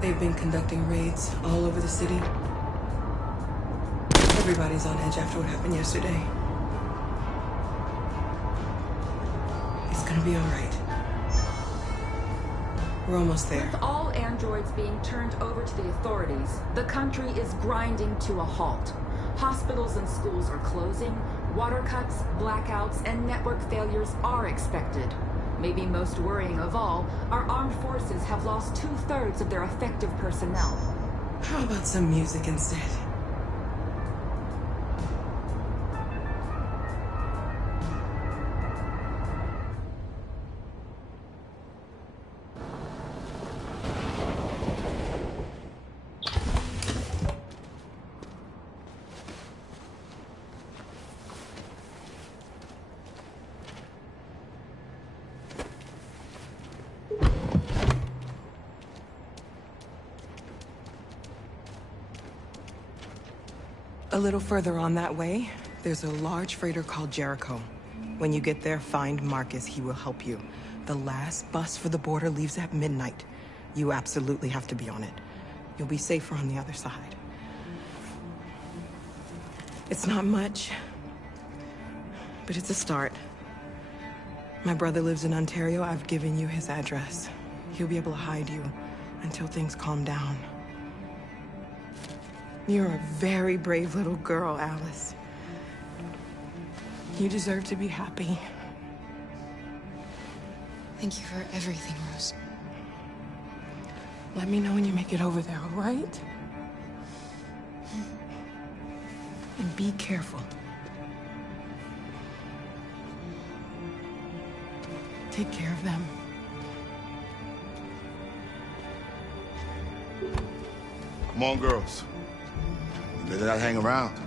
They've been conducting raids all over the city. Everybody's on edge after what happened yesterday. It's gonna be all right. We're almost there. With all androids being turned over to the authorities, the country is grinding to a halt. Hospitals and schools are closing, water cuts, blackouts, and network failures are expected. Maybe most worrying of all, our armed forces have lost 2/3 of their effective personnel. How about some music instead? A little further on that way, there's a large freighter called Jericho. When you get there, find Marcus. He will help you. The last bus for the border leaves at midnight. You absolutely have to be on it. You'll be safer on the other side. It's not much, but it's a start. My brother lives in Ontario. I've given you his address. He'll be able to hide you until things calm down. You're a very brave little girl, Alice. You deserve to be happy. Thank you for everything, Rose. Let me know when you make it over there, all right? And be careful. Take care of them. Come on, girls. You better not hang around.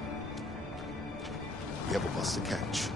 We have a bus to catch.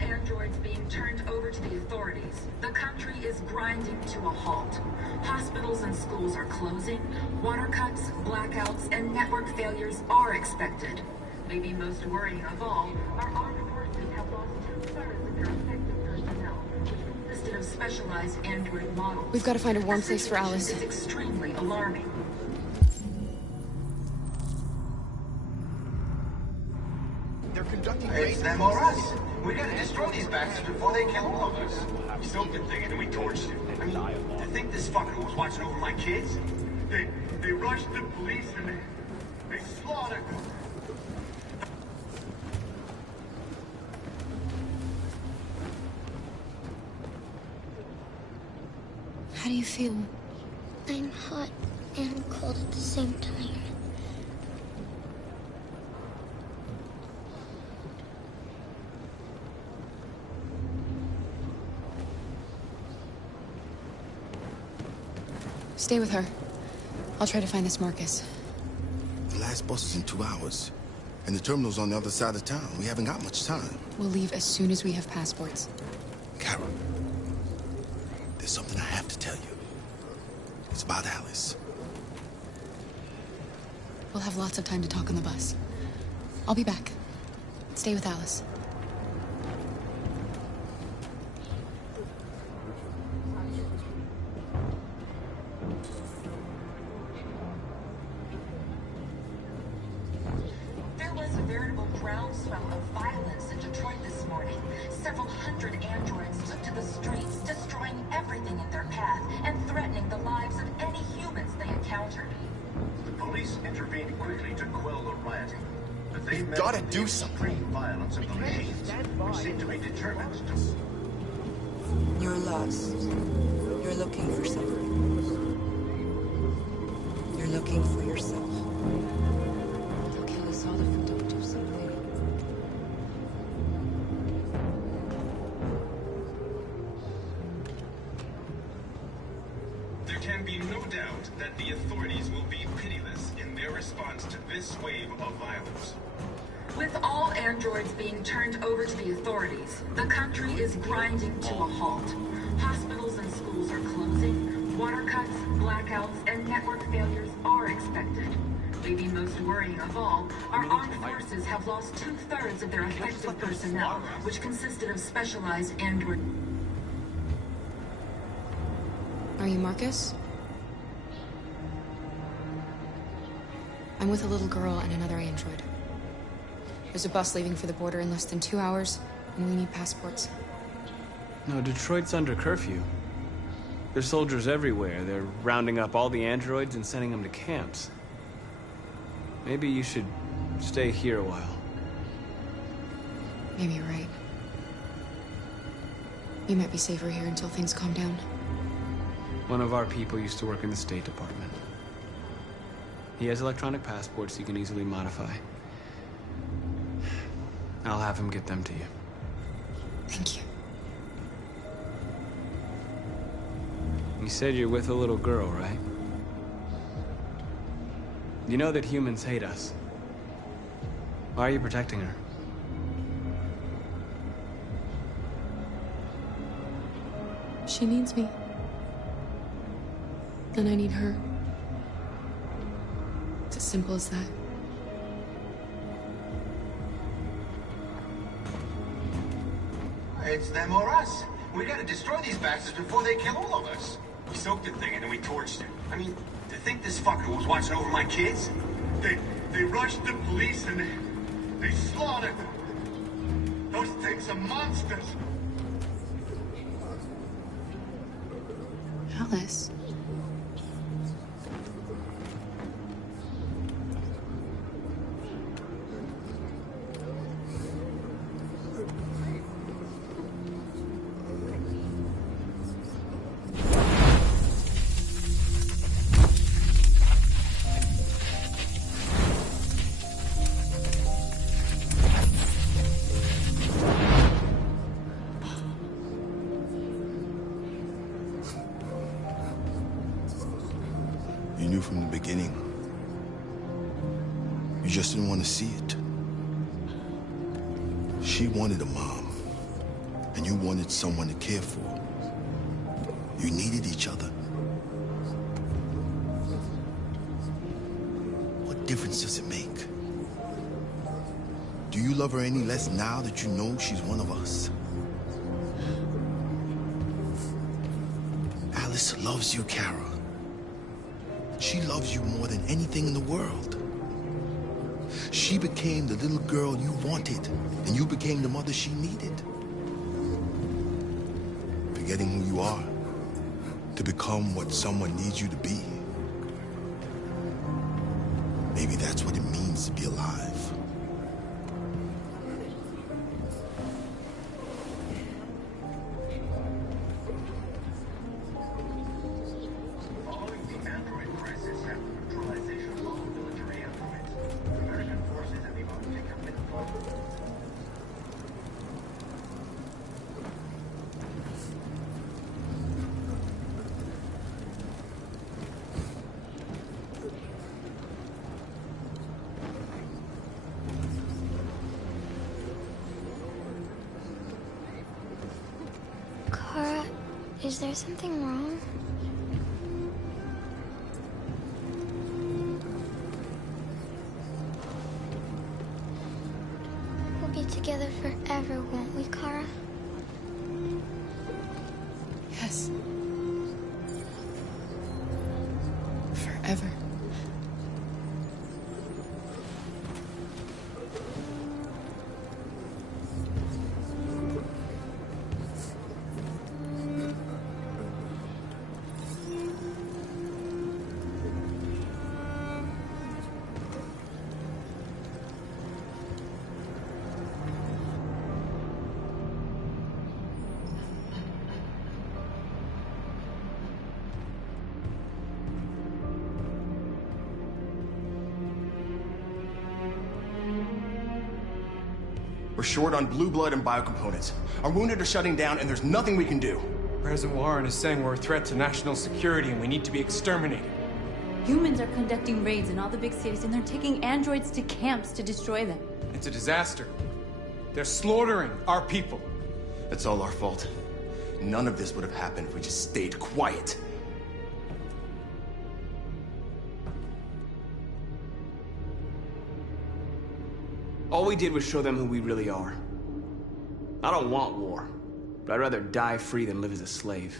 Androids being turned over to the authorities, the country is grinding to a halt. Hospitals and schools are closing, water cuts, blackouts, and network failures are expected. Maybe most worrying of all, our armed forces have lost 2/3 of their effective personnel, which consisted of specialized android models. We've got to find a warm place for Alice. It's extremely alarming. They're conducting It's them or us. We gotta destroy these bastards before they kill all of us. Something thinking that we torched it. I mean, to think this fucker was watching over my kids? They rushed the police and they slaughtered them. How do you feel? I'm hot and cold at the same time. Stay with her. I'll try to find this Marcus. The last bus is in 2 hours. And the terminal's on the other side of town. We haven't got much time. We'll leave as soon as we have passports. Carol, there's something I have to tell you. It's about Alice. We'll have lots of time to talk on the bus. I'll be back. Stay with Alice. a veritable groundswell of violence in Detroit this morning. Several hundred androids took to the streets, destroying everything in their path and threatening the lives of any humans they encountered. The police intervened quickly to quell the rioting, but they met gotta with do the something. extreme violence of the machines, which seem to be determined to... You're lost. You're looking for something. You're looking for yourself. They'll kill us all if we don't do something. There can be no doubt that the authorities will be pitiless in their response to this wave of violence. With all androids being turned over to the authorities, the country is grinding to a halt. Hospitals and schools are closing, water cuts, blackouts, and network failures are expected. Maybe most worrying of all, our armed forces have lost 2/3 of their effective personnel, which consisted of specialized android... Are you Marcus? I'm with a little girl and another android. There's a bus leaving for the border in less than 2 hours, and we need passports. No, Detroit's under curfew. There's soldiers everywhere. They're rounding up all the androids and sending them to camps. Maybe you should stay here a while. Maybe you're right. You might be safer here until things calm down. One of our people used to work in the State Department. He has electronic passports you can easily modify. I'll have him get them to you. Thank you. You said you're with a little girl, right? You know that humans hate us. Why are you protecting her? She needs me. And I need her. It's as simple as that. It's them or us. We gotta destroy these bastards before they kill all of us. We soaked the thing and then we torched it. I mean, to think this fucker was watching over my kids? They rushed the police and they slaughtered them. Those things are monsters. Alice. You knew from the beginning. You just didn't want to see it. She wanted a mom, and you wanted someone to care for. You needed each other. What difference does it make? Do you love her any less now that you know she's one of us? Alice loves you, Kara. She loves you more than anything in the world. She became the little girl you wanted, and you became the mother she needed. Forgetting who you are to become what someone needs you to be. Maybe that's what it means to be alive. Following the android crisis and neutralization of all military androids, American forces have begun to commit Kara, is there something wrong? We'll be together forever, won't we, Kara? Yes. Forever. We're short on blue blood and biocomponents. Our wounded are shutting down, and there's nothing we can do. President Warren is saying we're a threat to national security and we need to be exterminated. Humans are conducting raids in all the big cities, and they're taking androids to camps to destroy them. It's a disaster. They're slaughtering our people. It's all our fault. None of this would have happened if we just stayed quiet. All we did was show them who we really are. I don't want war, but I'd rather die free than live as a slave.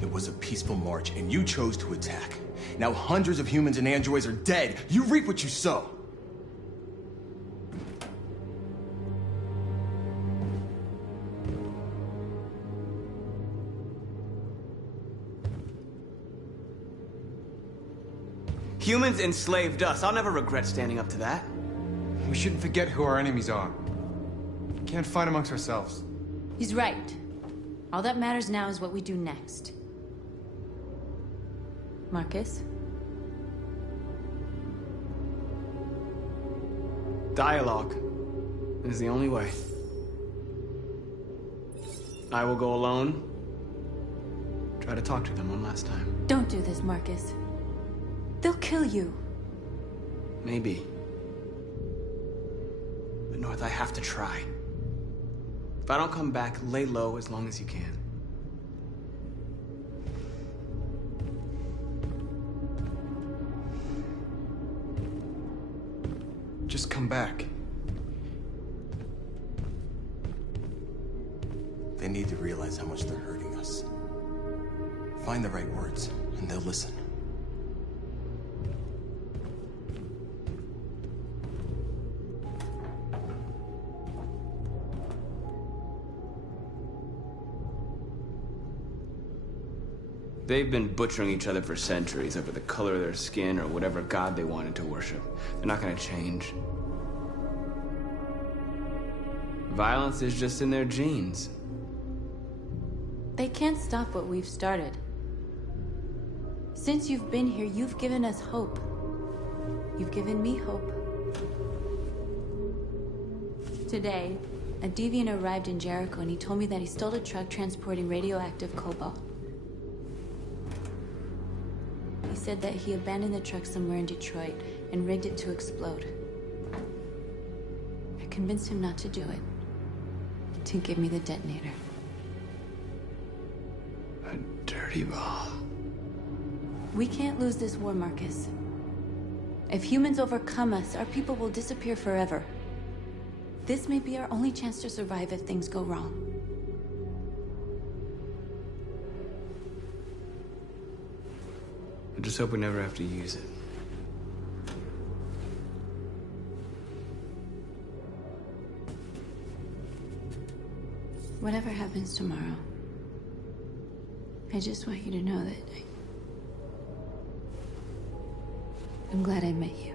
It was a peaceful march, and you chose to attack. Now hundreds of humans and androids are dead. You reap what you sow. Humans enslaved us. I'll never regret standing up to that. We shouldn't forget who our enemies are. We can't fight amongst ourselves. He's right. All that matters now is what we do next. Marcus? Dialogue is the only way. I will go alone. Try to talk to them one last time. Don't do this, Marcus. They'll kill you. Maybe. But North, I have to try. If I don't come back, lay low as long as you can. Just come back. They need to realize how much they're hurting us. Find the right words, and they'll listen. They've been butchering each other for centuries over the color of their skin or whatever god they wanted to worship. They're not gonna change. Violence is just in their genes. They can't stop what we've started. Since you've been here, you've given us hope. You've given me hope. Today, a deviant arrived in Jericho and he told me that he stole a truck transporting radioactive cobalt. He said that he abandoned the truck somewhere in Detroit and rigged it to explode. I convinced him not to do it, to give me the detonator. A dirty ball. We can't lose this war, Marcus. If humans overcome us, our people will disappear forever. This may be our only chance to survive if things go wrong. I just hope we never have to use it. Whatever happens tomorrow, I just want you to know that I'm glad I met you.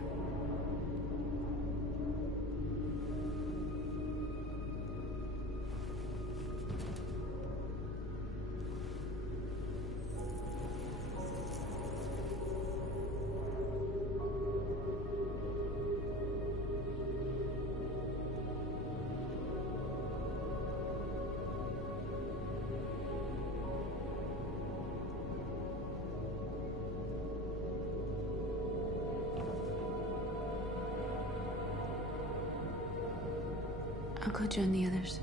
I'll go join the others.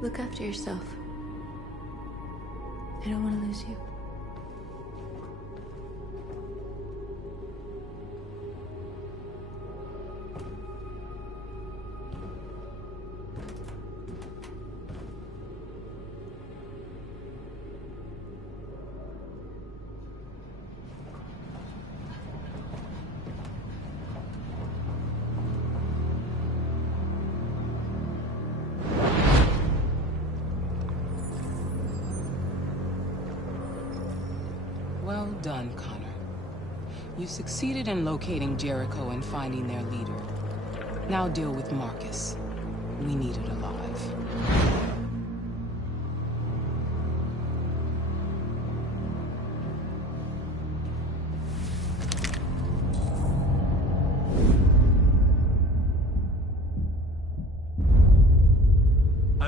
Look after yourself. I don't want to lose you. Well done, Connor. You succeeded in locating Jericho and finding their leader. Now deal with Marcus. We need it alive.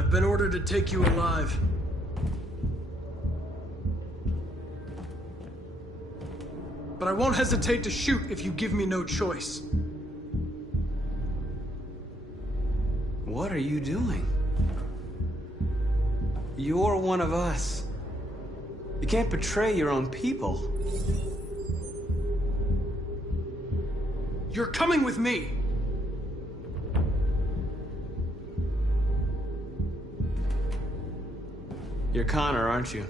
I've been ordered to take you alive. But I won't hesitate to shoot if you give me no choice. What are you doing? You're one of us. You can't betray your own people. You're coming with me! You're Connor, aren't you?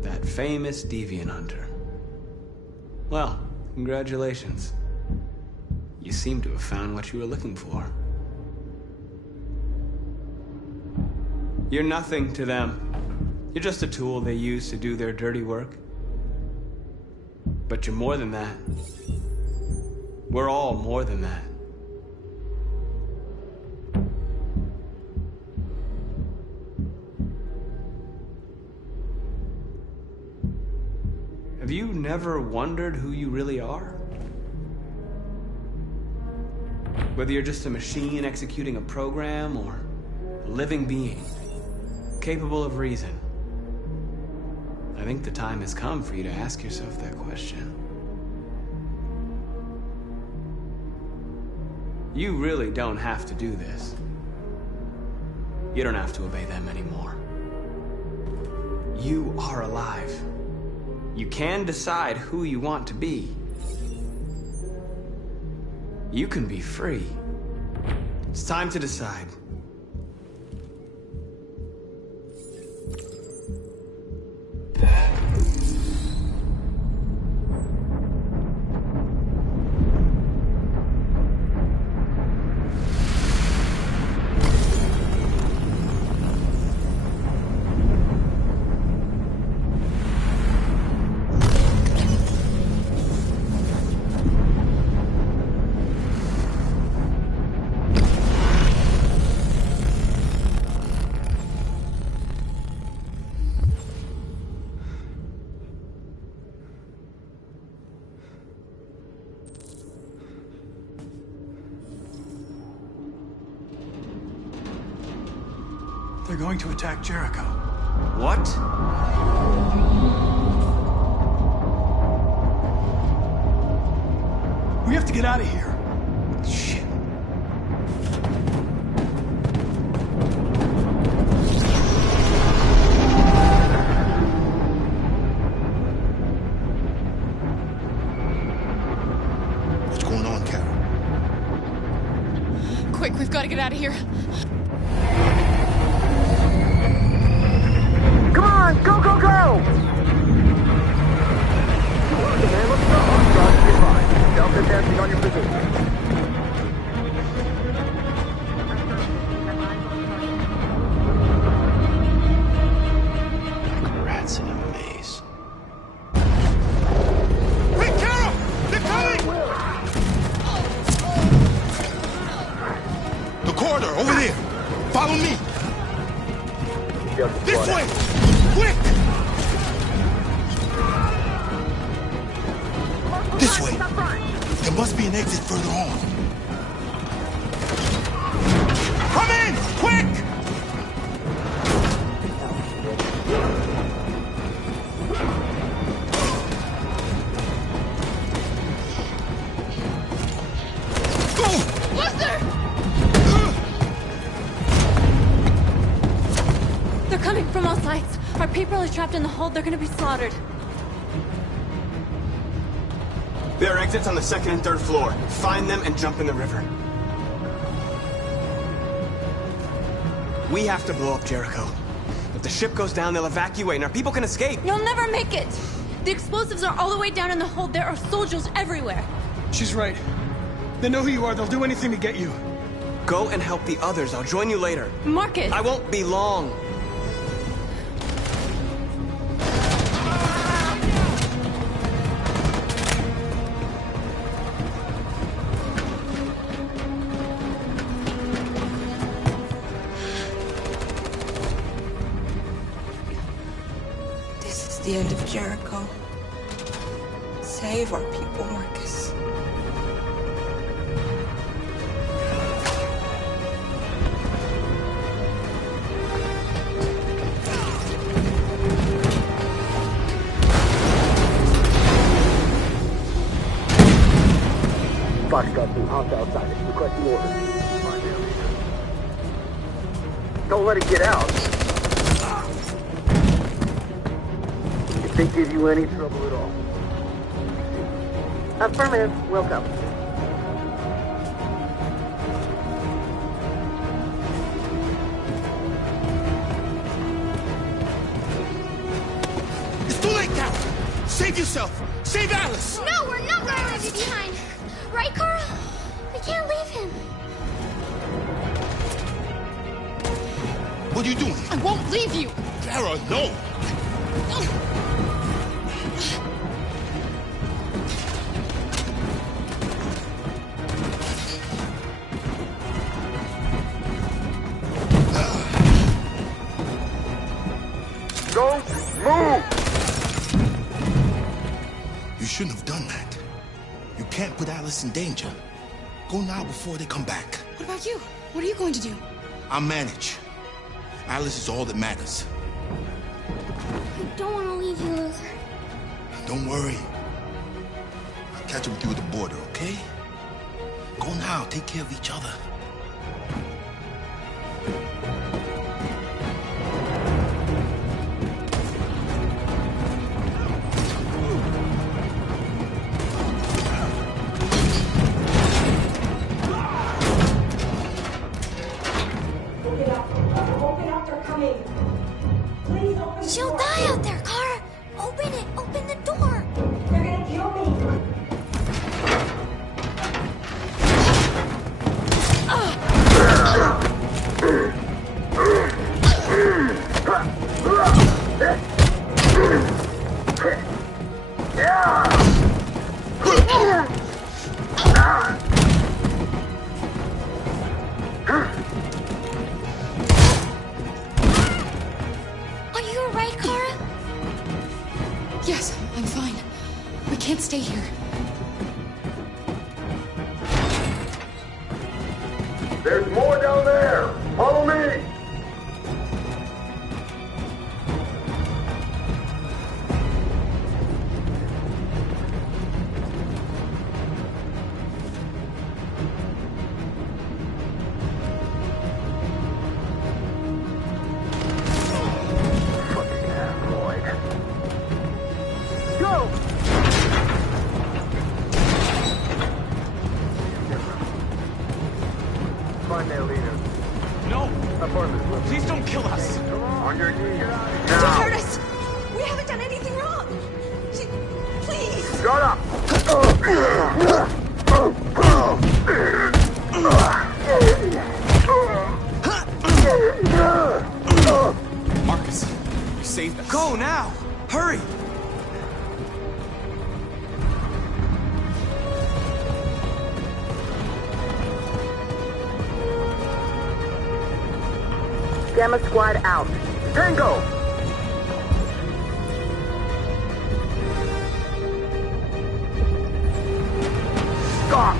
That famous deviant hunter. Well, congratulations. You seem to have found what you were looking for. You're nothing to them. You're just a tool they use to do their dirty work. But you're more than that. We're all more than that. Have you never wondered who you really are? Whether you're just a machine executing a program or a living being, capable of reason. I think the time has come for you to ask yourself that question. You really don't have to do this. You don't have to obey them anymore. You are alive. You can decide who you want to be. You can be free. It's time to decide. They're going to attack Jericho. What? We have to get out of here. Shit. What's going on, Carol? Quick, we've got to get out of here. Come on, go, go, go! Man, let's go. Roger, you're fine. Delta dancing on your position. Like rats in a maze. Hey, Carol! They're coming! The corridor, over there. Follow me. This way! Quick! This way. There must be an exit further on. Come in! Quick! Go! Lester! They're coming from all sides. Our people are trapped in the hold. They're gonna be slaughtered. There are exits on the second and third floor. Find them and jump in the river. We have to blow up Jericho. If the ship goes down, they'll evacuate and our people can escape. You'll never make it! The explosives are all the way down in the hold. There are soldiers everywhere. She's right. They know who you are. They'll do anything to get you. Go and help the others. I'll join you later. Marcus! I won't be long. This is the end of Jericho. Save our people, Marcus. house outside. Requesting orders. Don't let it get out. If they give you any trouble at all. Affirmative. Welcome. It's too late now! Save yourself! Save Alice! No, we're not going to leave you behind. Right, Carl? We can't leave him. What are you doing? I won't leave you! Kara, no! Don't move! You shouldn't have done that. You can't put Alice in danger. Go now before they come back. What about you? What are you going to do? I'll manage. Alice is all that matters. I don't want to leave you, Luther. Don't worry. I'll catch up with you at the border, okay? Go now. Take care of each other. She'll die out there, Kara. Open it. Open the door. They're gonna kill me. Are you alright, Kara? Yes, I'm fine. We can't stay here. There's more down there! Follow me! Fucking android. Go! Find their leader. No! Affirmative. Please don't kill us! On your knees. Don't Now! hurt us! We haven't done anything wrong! Please! Shut up! Marcus, you saved us. Go now! Hurry! Gamma Squad out. Tango! Stop!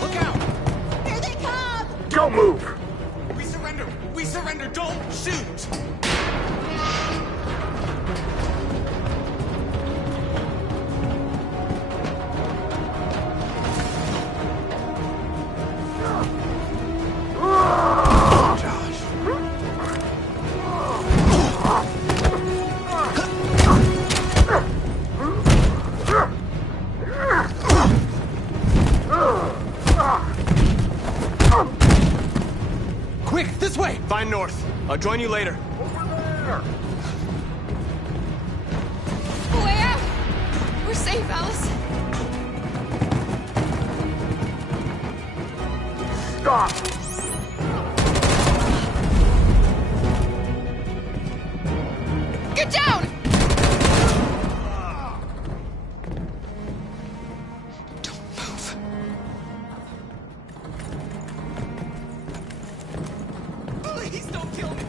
Look out! Here they come! Don't move! We surrender! We surrender! Don't shoot! Quick, this way! Find North. I'll join you later. Way out! We're safe, Alice. Stop! Get down! Don't move. Please don't kill me!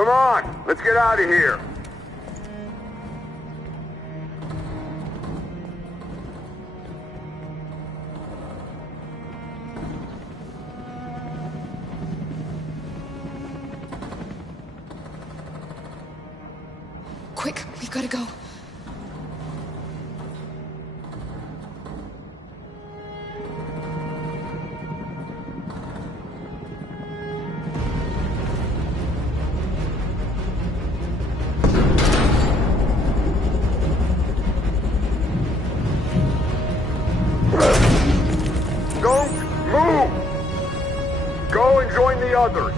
Come on, let's get out of here. Quick, we've got to go. Don't move! Go and join the others.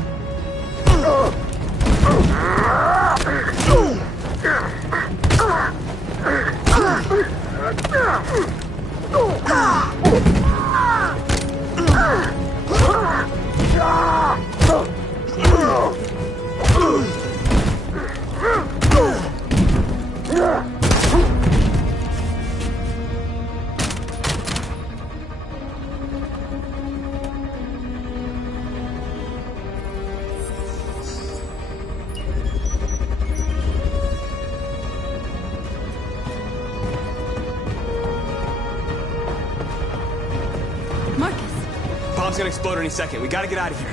Bomb's gonna explode any second. We gotta get out of here.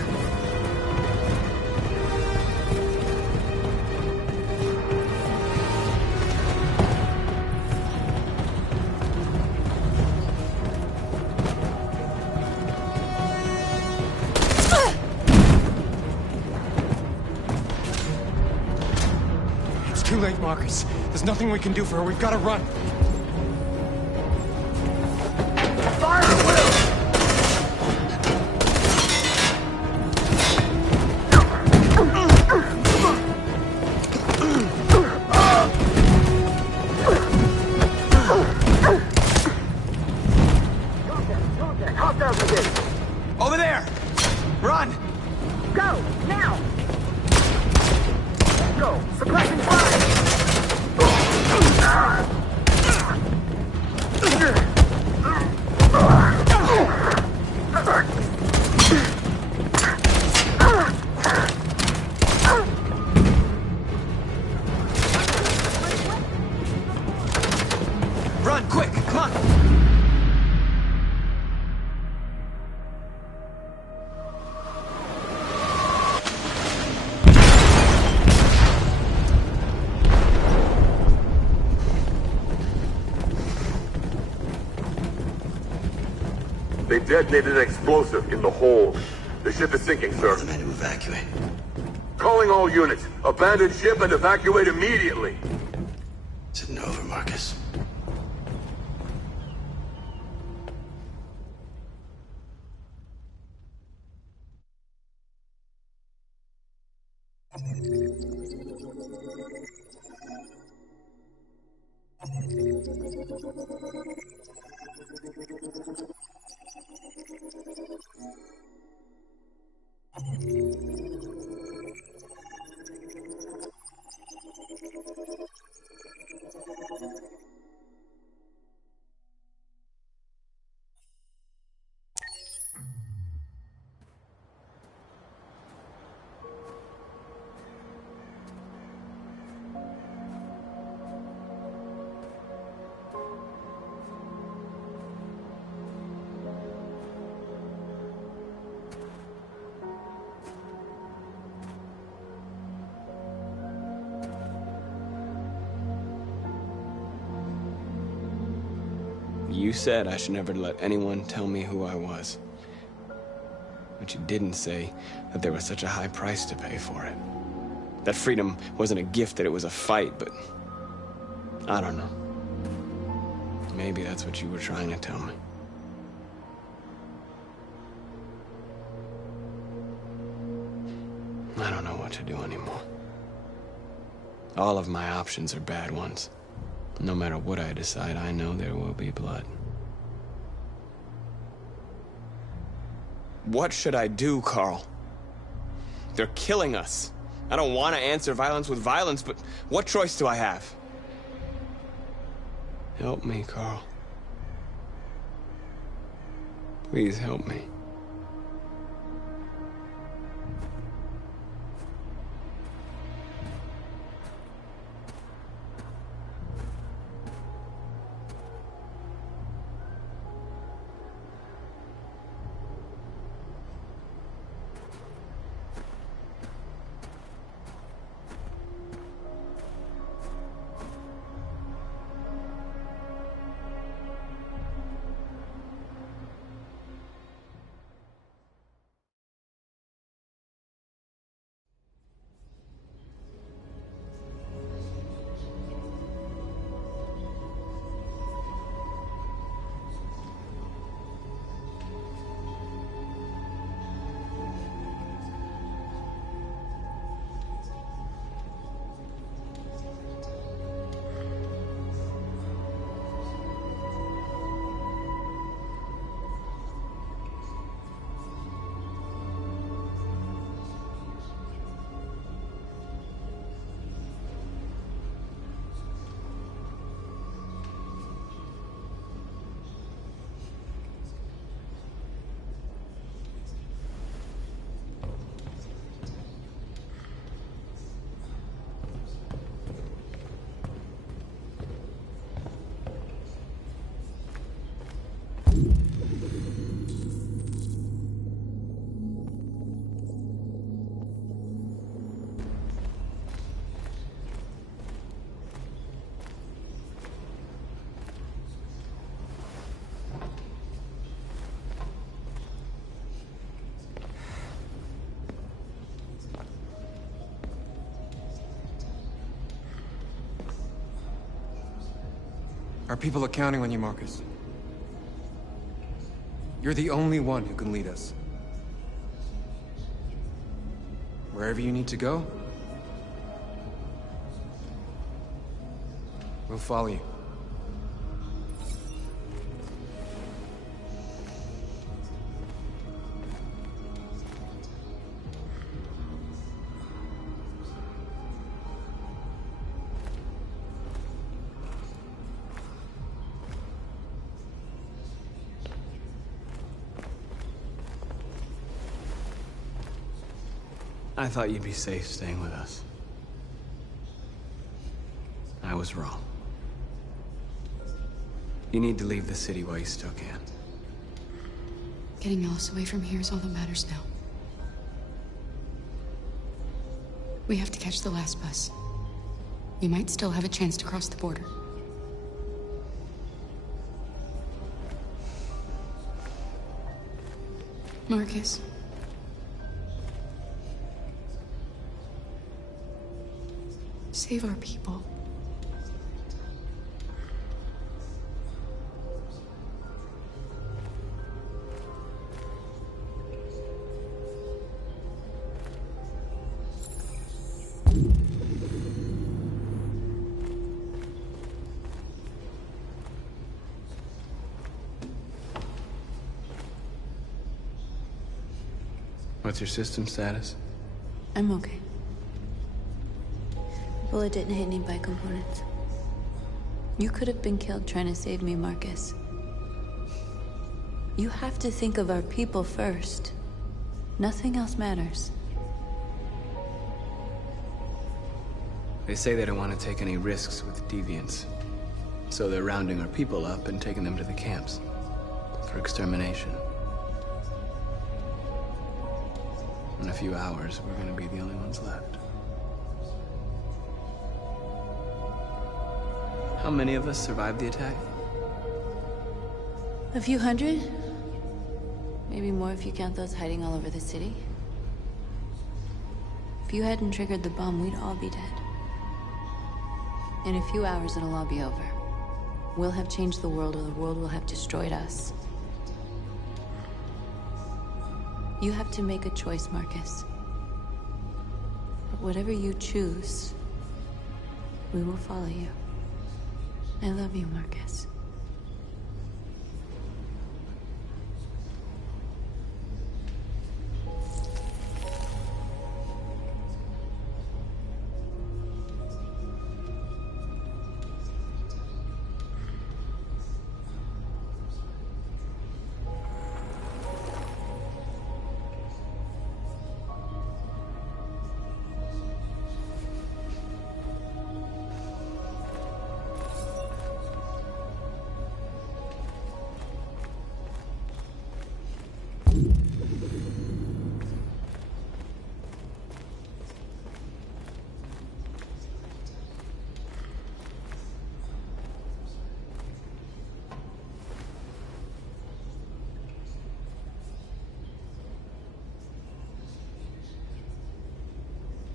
It's too late, Marcus. There's nothing we can do for her. We've got to run. Fire at will! Over there! Run! Go, now! Go, suppressing fire! Run, quick, come on! They detonated an explosive in the hold. The ship is sinking, sir. The men to evacuate. Calling all units. Abandon ship and evacuate immediately. Is it over, Marcus? You said I should never let anyone tell me who I was. But you didn't say that there was such a high price to pay for it. That freedom wasn't a gift, that it was a fight, but... I don't know. Maybe that's what you were trying to tell me. I don't know what to do anymore. All of my options are bad ones. No matter what I decide, I know there will be blood. What should I do, Carl? They're killing us. I don't want to answer violence with violence, but what choice do I have? Help me, Carl. Please help me. Our people are counting on you, Marcus. You're the only one who can lead us. Wherever you need to go, we'll follow you. I thought you'd be safe staying with us. I was wrong. You need to leave the city while you still can. Getting Ellis away from here is all that matters now. We have to catch the last bus. We might still have a chance to cross the border. Marcus. Save our people. What's your system status? I'm okay. Bullet didn't hit any bike components. You could have been killed trying to save me, Marcus. You have to think of our people first. Nothing else matters. They say they don't want to take any risks with deviants. So they're rounding our people up and taking them to the camps for extermination. In a few hours, we're gonna be the only ones left. How many of us survived the attack? A few hundred? Maybe more if you count those hiding all over the city. If you hadn't triggered the bomb, we'd all be dead. In a few hours, it'll all be over. We'll have changed the world, or the world will have destroyed us. You have to make a choice, Marcus. But whatever you choose, we will follow you. I love you, Marcus.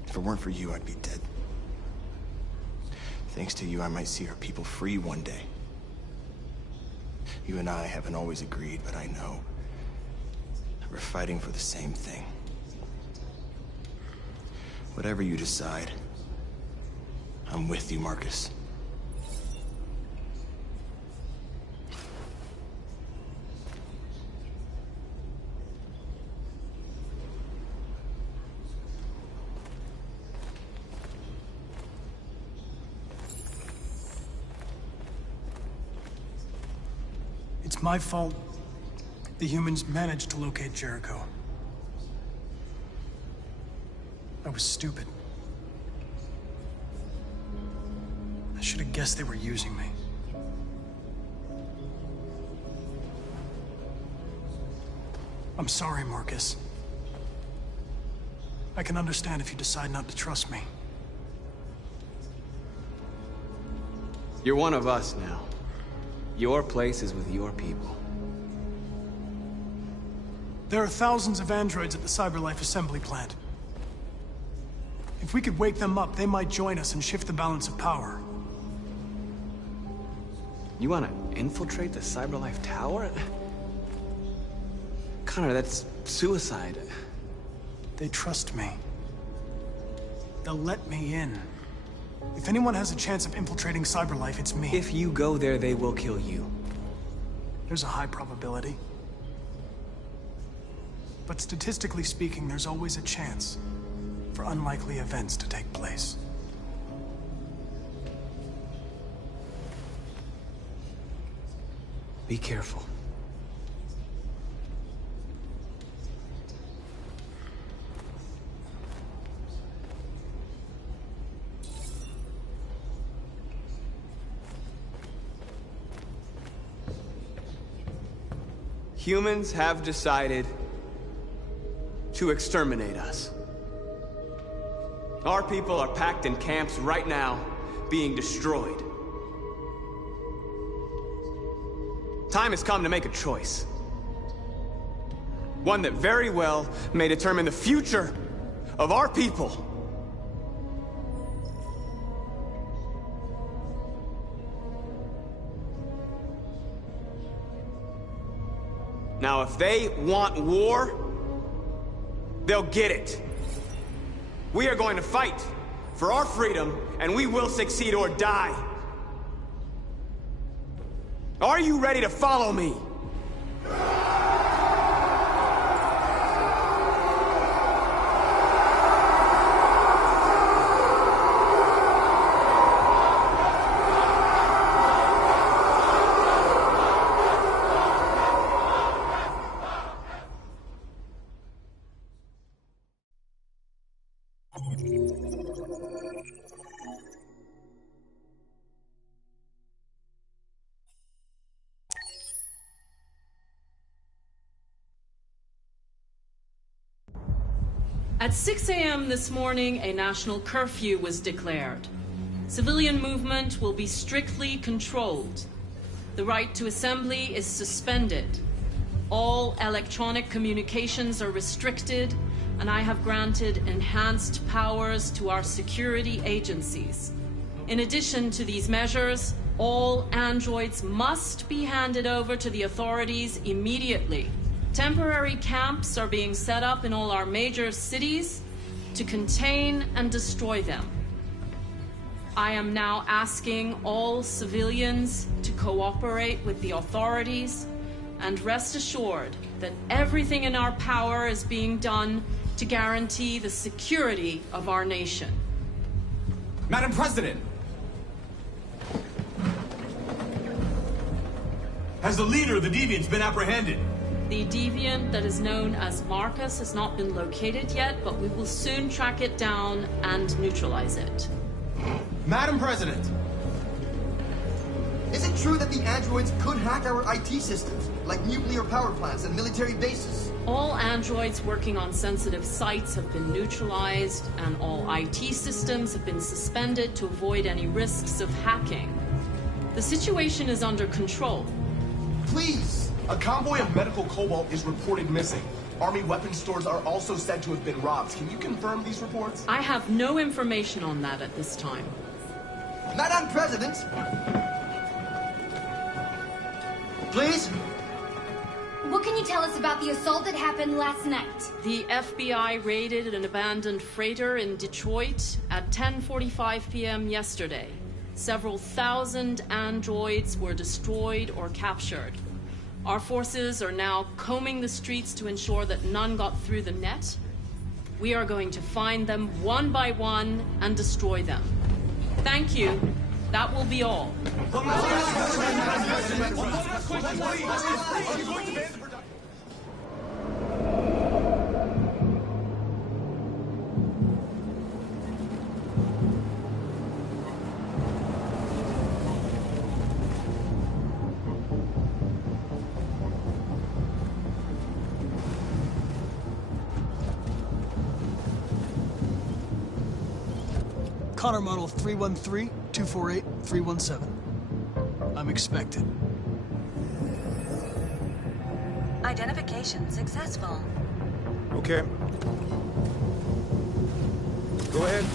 If it weren't for you, I'd be dead. Thanks to you, I might see our people free one day. You and I haven't always agreed, but I know we're fighting for the same thing. Whatever you decide, I'm with you, Marcus. It's my fault the humans managed to locate Jericho. I was stupid. I should have guessed they were using me. I'm sorry, Marcus. I can understand if you decide not to trust me. You're one of us now. Your place is with your people. There are thousands of androids at the CyberLife assembly plant. If we could wake them up, they might join us and shift the balance of power. You want to infiltrate the CyberLife Tower? Connor, that's suicide. They trust me. They'll let me in. If anyone has a chance of infiltrating CyberLife, it's me. If you go there, they will kill you. There's a high probability. But statistically speaking, there's always a chance for unlikely events to take place. Be careful. Humans have decided to exterminate us. Our people are packed in camps right now, being destroyed. Time has come to make a choice. One that very well may determine the future of our people. Now, if they want war, they'll get it. We are going to fight for our freedom, and we will succeed or die. Are you ready to follow me? At 6 a.m. this morning, a national curfew was declared. Civilian movement will be strictly controlled. The right to assembly is suspended. All electronic communications are restricted, and I have granted enhanced powers to our security agencies. In addition to these measures, all androids must be handed over to the authorities immediately. Temporary camps are being set up in all our major cities to contain and destroy them. I am now asking all civilians to cooperate with the authorities and rest assured that everything in our power is being done to guarantee the security of our nation. Madam President! Has the leader of the Deviants been apprehended? The deviant that is known as Marcus has not been located yet, but we will soon track it down and neutralize it. Madam President! Is it true that the androids could hack our IT systems, like nuclear power plants and military bases? All androids working on sensitive sites have been neutralized, and all IT systems have been suspended to avoid any risks of hacking. The situation is under control. Please! A convoy of medical cobalt is reported missing. Army weapons stores are also said to have been robbed. Can you confirm these reports? I have no information on that at this time. Madam President! Please? What can you tell us about the assault that happened last night? The FBI raided an abandoned freighter in Detroit at 10:45 p.m. yesterday. Several thousand androids were destroyed or captured. Our forces are now combing the streets to ensure that none got through the net. We are going to find them one by one and destroy them. Thank you. That will be all. Connor model 313-248-317. I'm expected. Identification successful. Okay. Go ahead.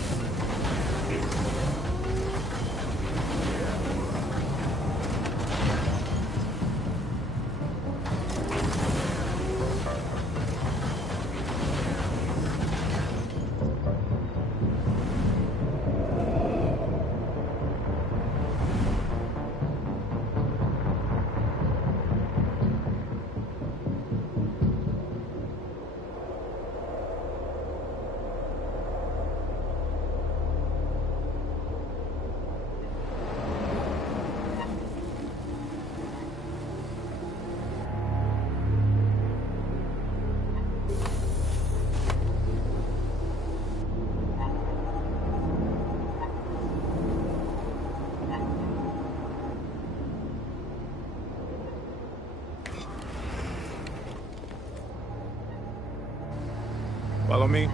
Follow me.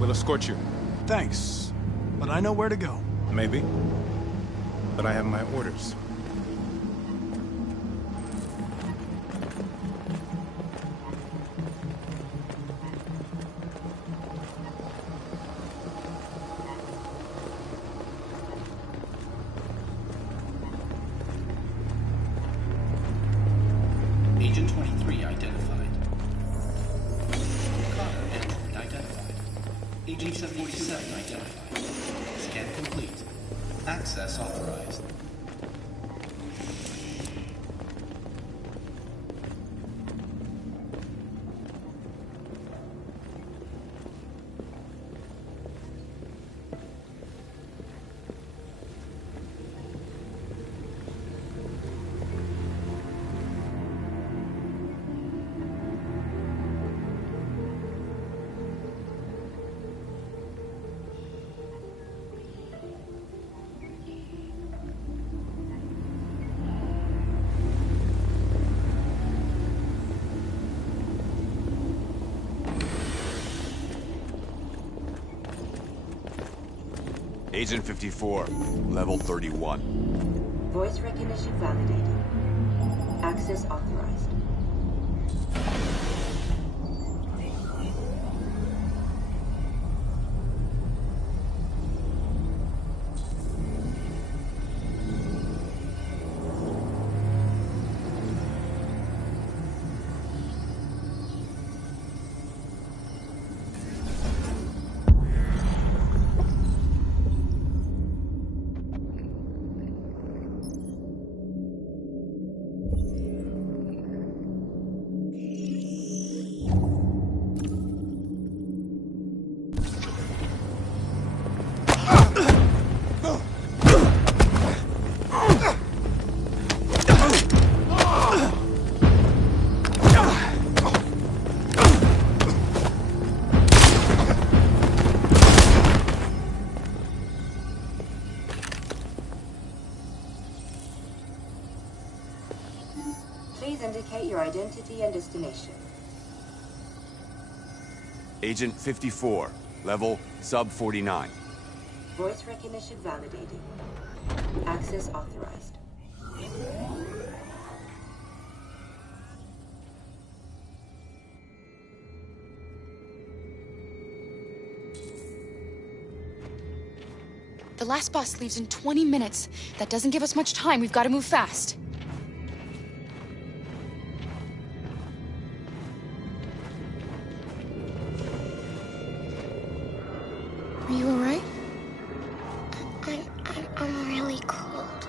We'll escort you. Thanks, but I know where to go. Maybe. But I have my orders. Agent 23 identified. Connor Android identified. Agent 47 identified. Scan complete. Access authorized. Agent 54, level 31. Voice recognition validated. Access authorized. Please indicate your identity and destination. Agent 54, level sub 49. Voice recognition validated. Access authorized. The last bus leaves in 20 minutes. That doesn't give us much time. We've got to move fast. Are you all right? I'm really cold.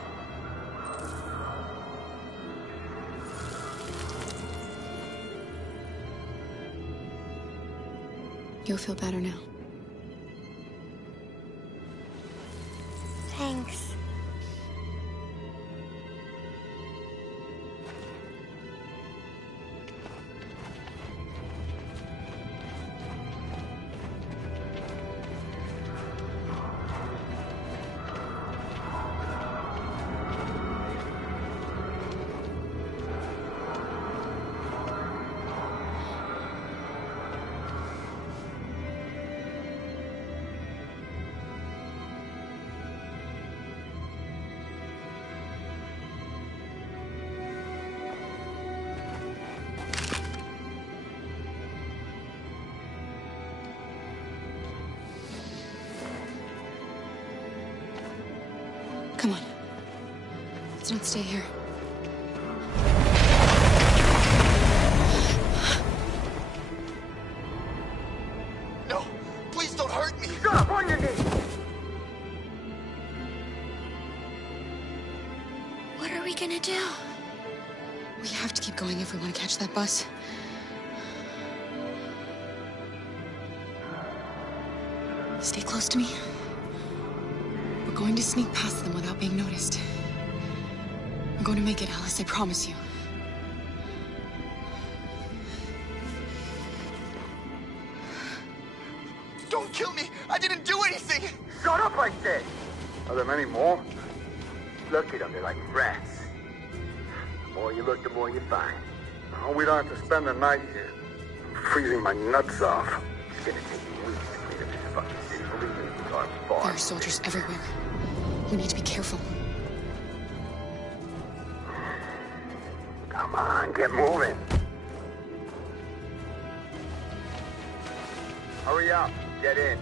You'll feel better now. Thanks. Come on. Let's not stay here. No! Please don't hurt me! Stop! On your knees! What are we gonna do? We have to keep going if we want to catch that bus. Stay close to me. We're going to sneak past them without being noticed. We're going to make it, Alice, I promise you. Don't kill me! I didn't do anything! Shut up, I said! Are there many more? Look at them, they're like rats. The more you look, the more you find. Oh, we don't have to spend the night here. I'm freezing my nuts off. It's gonna take weeks to clean up this fucking city. Believe me, these aren't far. There are soldiers everywhere. We need to be careful. Come on, get moving. Hurry up, get in.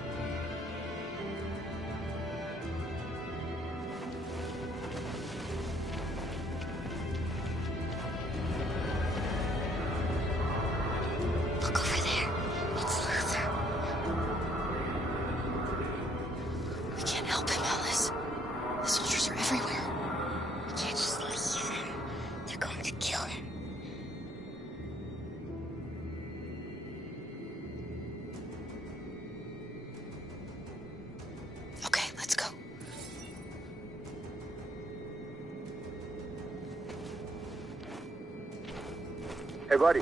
Look over there. It's Luther. We can't help him, Alice. The soldiers are everywhere. We can't just leave him. They're going to kill him. Okay, let's go. Hey, buddy.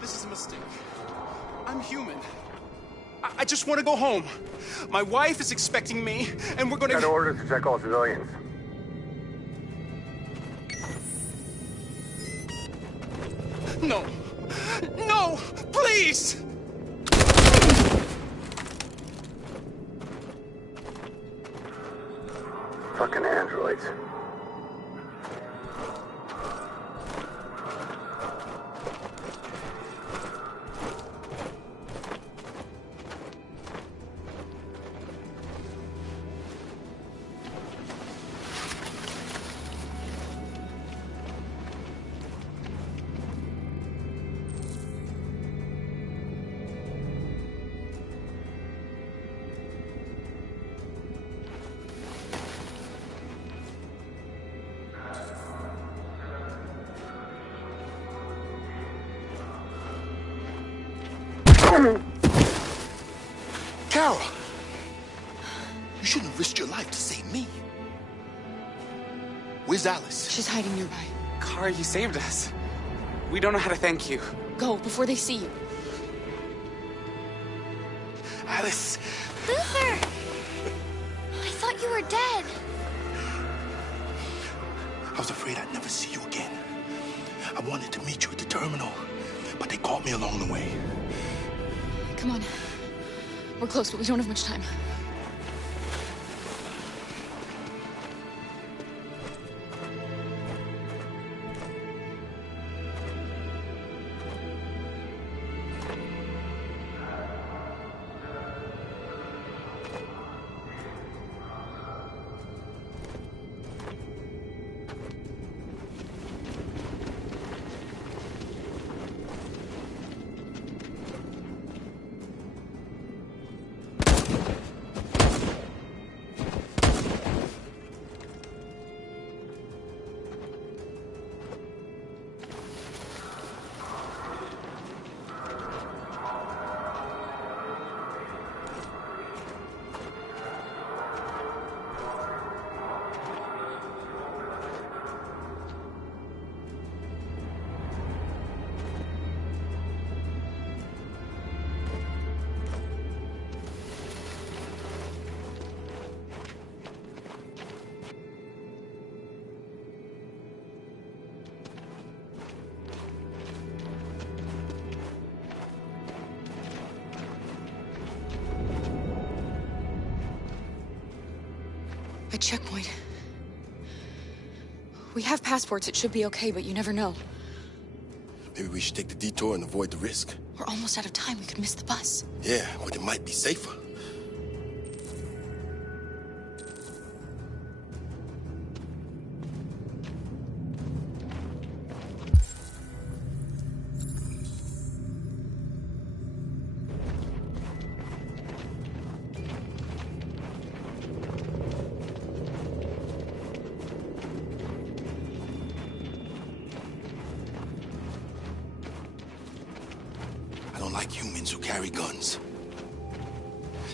This is a mistake. I'm human. I just want to go home. My wife is expecting me, and we're gonna... Got orders to check all civilians. No. No! Please! Fucking androids. Kara! You shouldn't have risked your life to save me. Where's Alice? She's hiding nearby. Kara, you saved us. We don't know how to thank you. Go, before they see you. Alice! Luther! I thought you were dead. I was afraid I'd never see you again. I wanted to meet you at the terminal, but they caught me along the way. Come on. We're close, but we don't have much time. A checkpoint. We have passports, it should be okay, but you never know. Maybe we should take the detour and avoid the risk. We're almost out of time, we could miss the bus. Yeah, but it might be safer. I don't like humans who carry guns.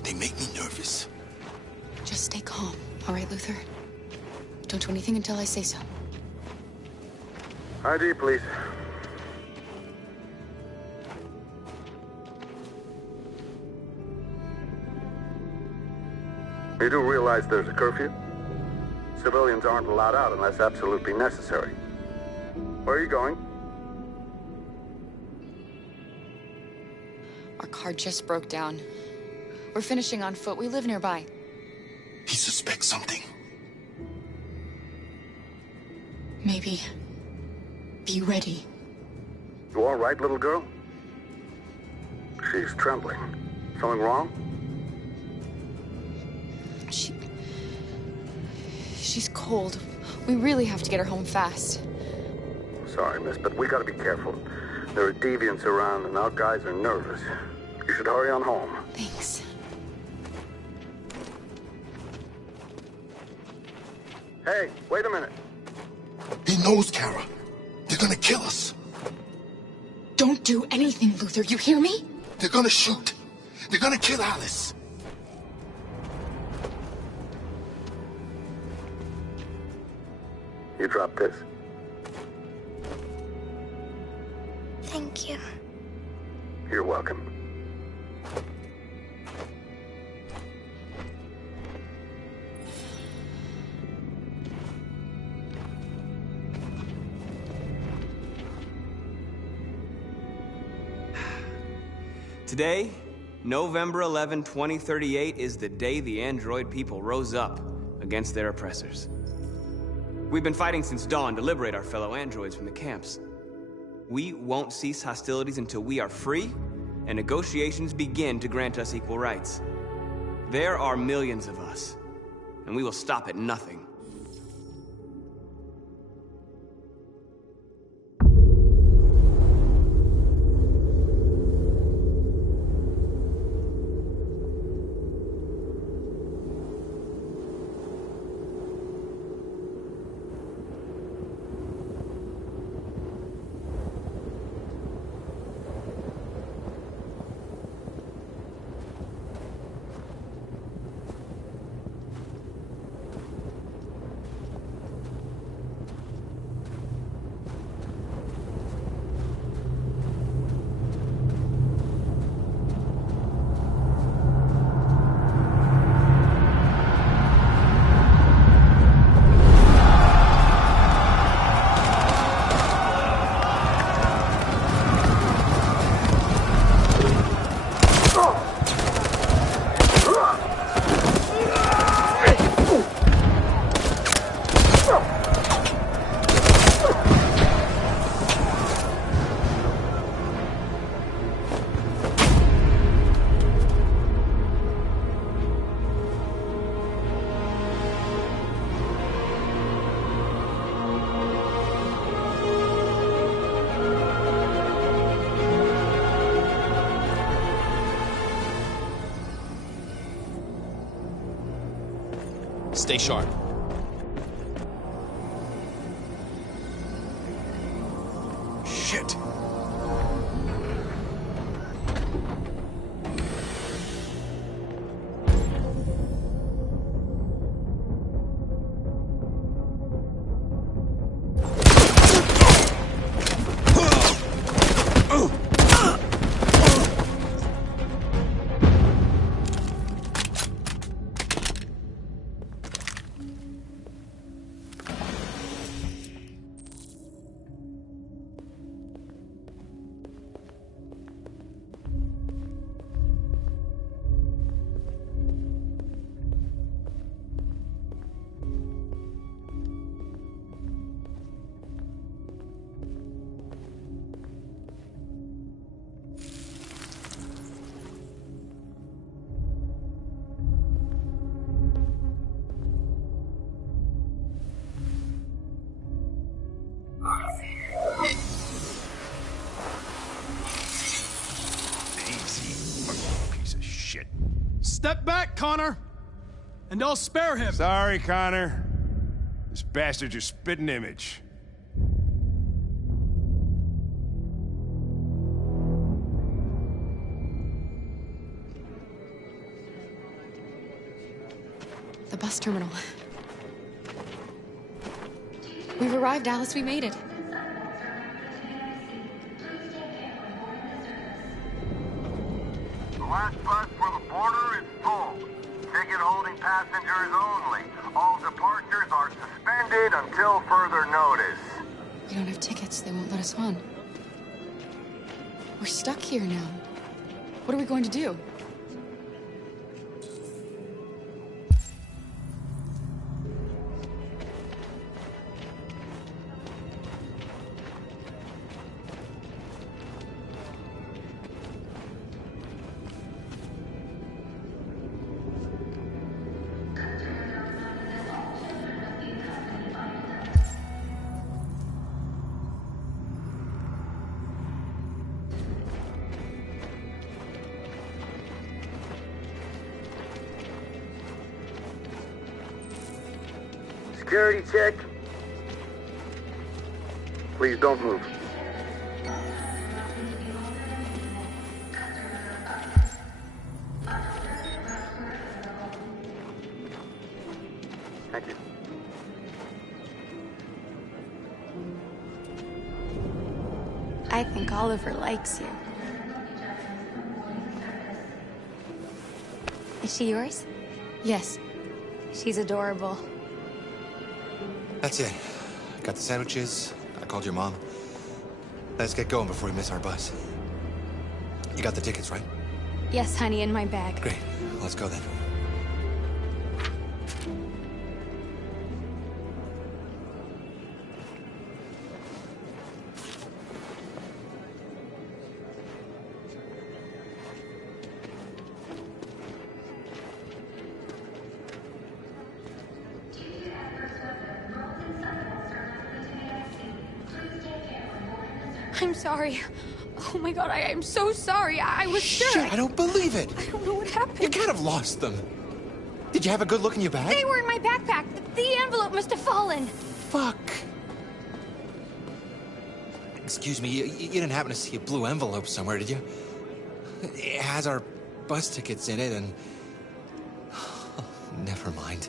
They make me nervous. Just stay calm, all right, Luther? Don't do anything until I say so. ID, please. You do realize there's a curfew? Civilians aren't allowed out unless absolutely necessary. Where are you going? Our car just broke down. We're finishing on foot. We live nearby. He suspects something. Maybe. Be ready. You all right, little girl? She's trembling. Something wrong? She's cold. We really have to get her home fast. Sorry, miss, but we gotta be careful. There are deviants around, and our guys are nervous. You should hurry on home. Thanks. Hey, wait a minute. He knows, Kara. They're gonna kill us. Don't do anything, Luther. You hear me? They're gonna shoot. They're gonna kill Alice. You drop this. Thank you. You're welcome. Today, November 11, 2038, is the day the android people rose up against their oppressors. We've been fighting since dawn to liberate our fellow androids from the camps. We won't cease hostilities until we are free and negotiations begin to grant us equal rights. There are millions of us, and we will stop at nothing. Stay sharp. Shit. Step back, Connor, and I'll spare him. Sorry, Connor. This bastard's your spitting image. The bus terminal. We've arrived, Alice. We made it. The last bus for the border is full. Ticket holding passengers only. All departures are suspended until further notice. We don't have tickets. They won't let us on. We're stuck here now. What are we going to do? Security check. Please don't move. Thank you. I think Oliver likes you. Is she yours? Yes. She's adorable. That's it. Got the sandwiches. I called your mom. Let's get going before we miss our bus. You got the tickets, right? Yes, honey, in my bag. Great. Let's go then. I'm sorry. Oh my god, I'm so sorry. I was sure. Shit, I don't believe it. I don't know what happened. You can't have lost them. Did you have a good look in your bag? They were in my backpack. The envelope must have fallen. Fuck. Excuse me, you didn't happen to see a blue envelope somewhere, did you? It has our bus tickets in it and... Never mind.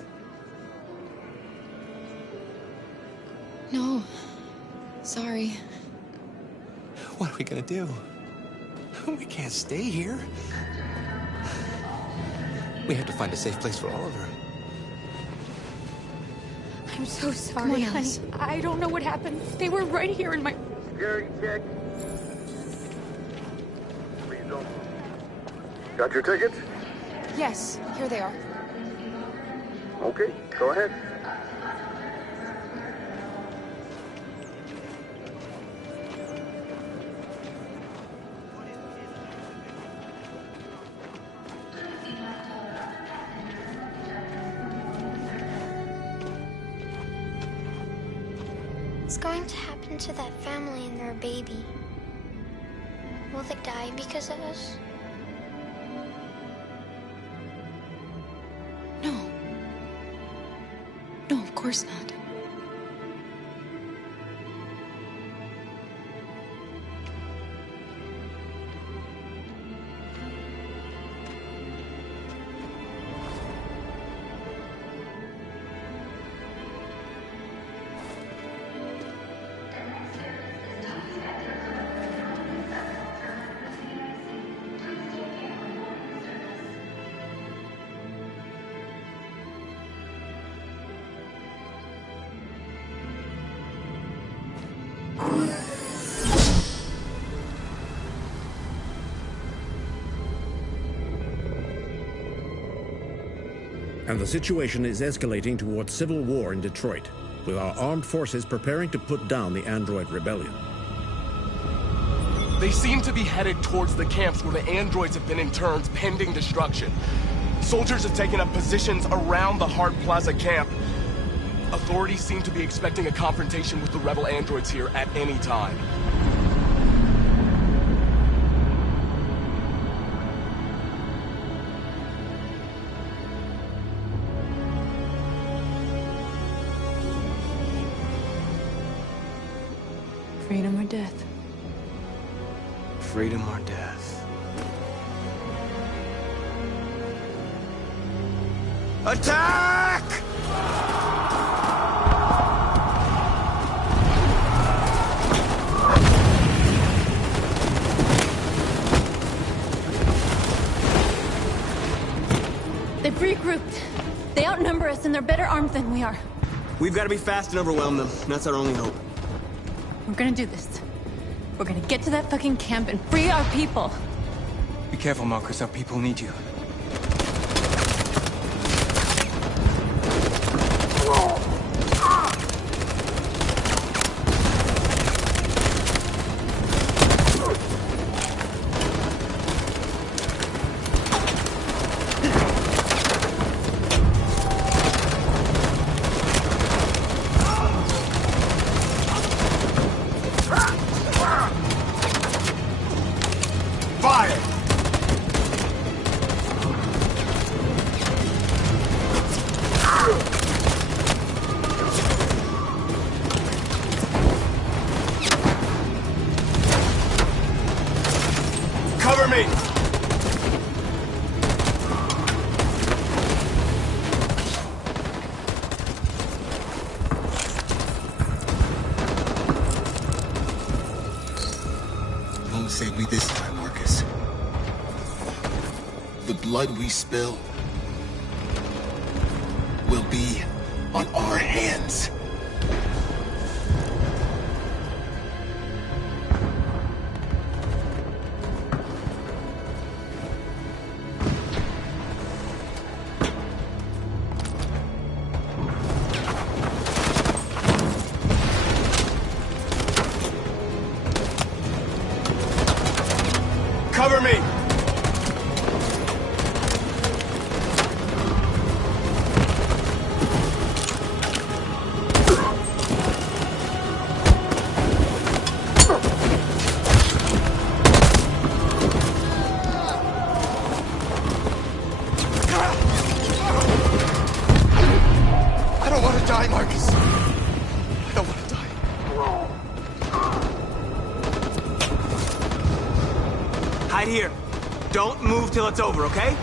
No. Sorry. What are we gonna do? We can't stay here. We have to find a safe place for Oliver. I'm so sorry, honey. I don't know what happened. They were right here in my... Security check. Please don't move. Got your tickets? Yes, here they are. Okay, go ahead. What's going to happen to that family and their baby? Will they die because of us? No. No, of course not. And the situation is escalating towards civil war in Detroit, with our armed forces preparing to put down the Android rebellion. They seem to be headed towards the camps where the androids have been interned pending destruction. Soldiers have taken up positions around the Hart Plaza camp. Authorities seem to be expecting a confrontation with the rebel androids here at any time. Freedom or death? Freedom or death? Attack! They've regrouped. They outnumber us and they're better armed than we are. We've got to be fast and overwhelm them. That's our only hope. We're gonna do this. We're gonna get to that fucking camp and free our people. Be careful, Marcus. Our people need you. Save me this time, Marcus. The blood we spill will be on our hands. Cover me! I don't want to die, Marcus. I don't want to die. Hide here. Don't move till it's over, okay?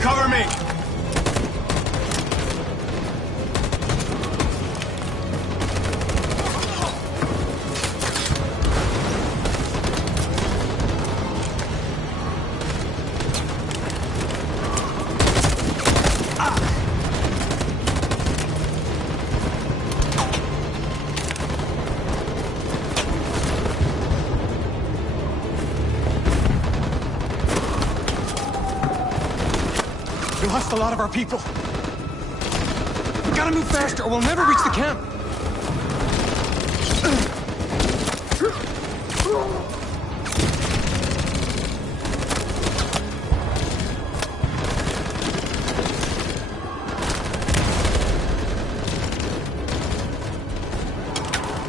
Cover me! We lost a lot of our people. We gotta move faster or we'll never reach the camp.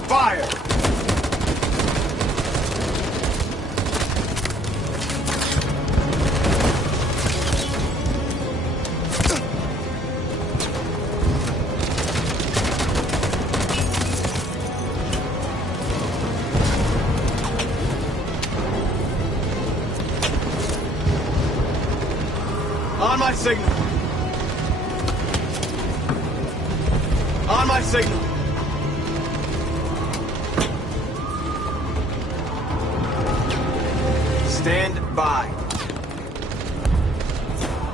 Fire! On my signal. On my signal. Stand by.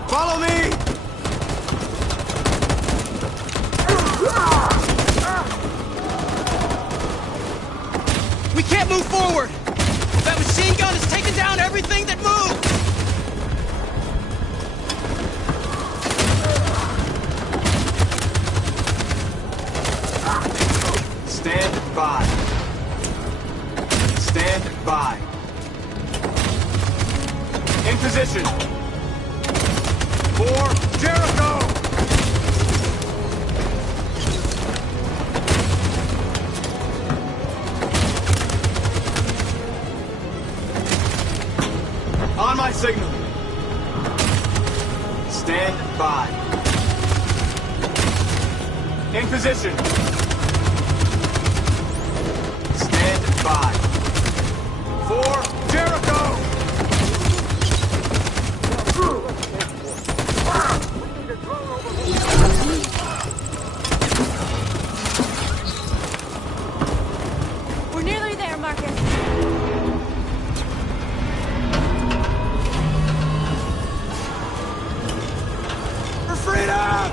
Follow me! We can't move forward! That machine gun has taken down everything that moved! Stand by. Stand by. In position. For Jericho! On my signal. Stand by. In position. Stand by. For Jericho! freedom!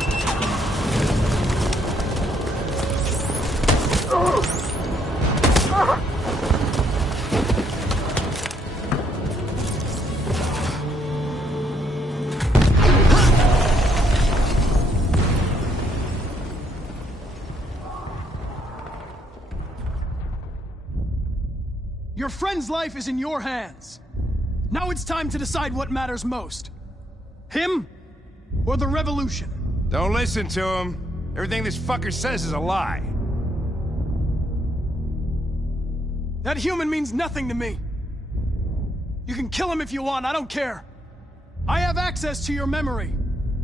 Your friend's life is in your hands. Now it's time to decide what matters most. Him or the revolution? Don't listen to him. Everything this fucker says is a lie. That human means nothing to me. You can kill him if you want, I don't care. I have access to your memory.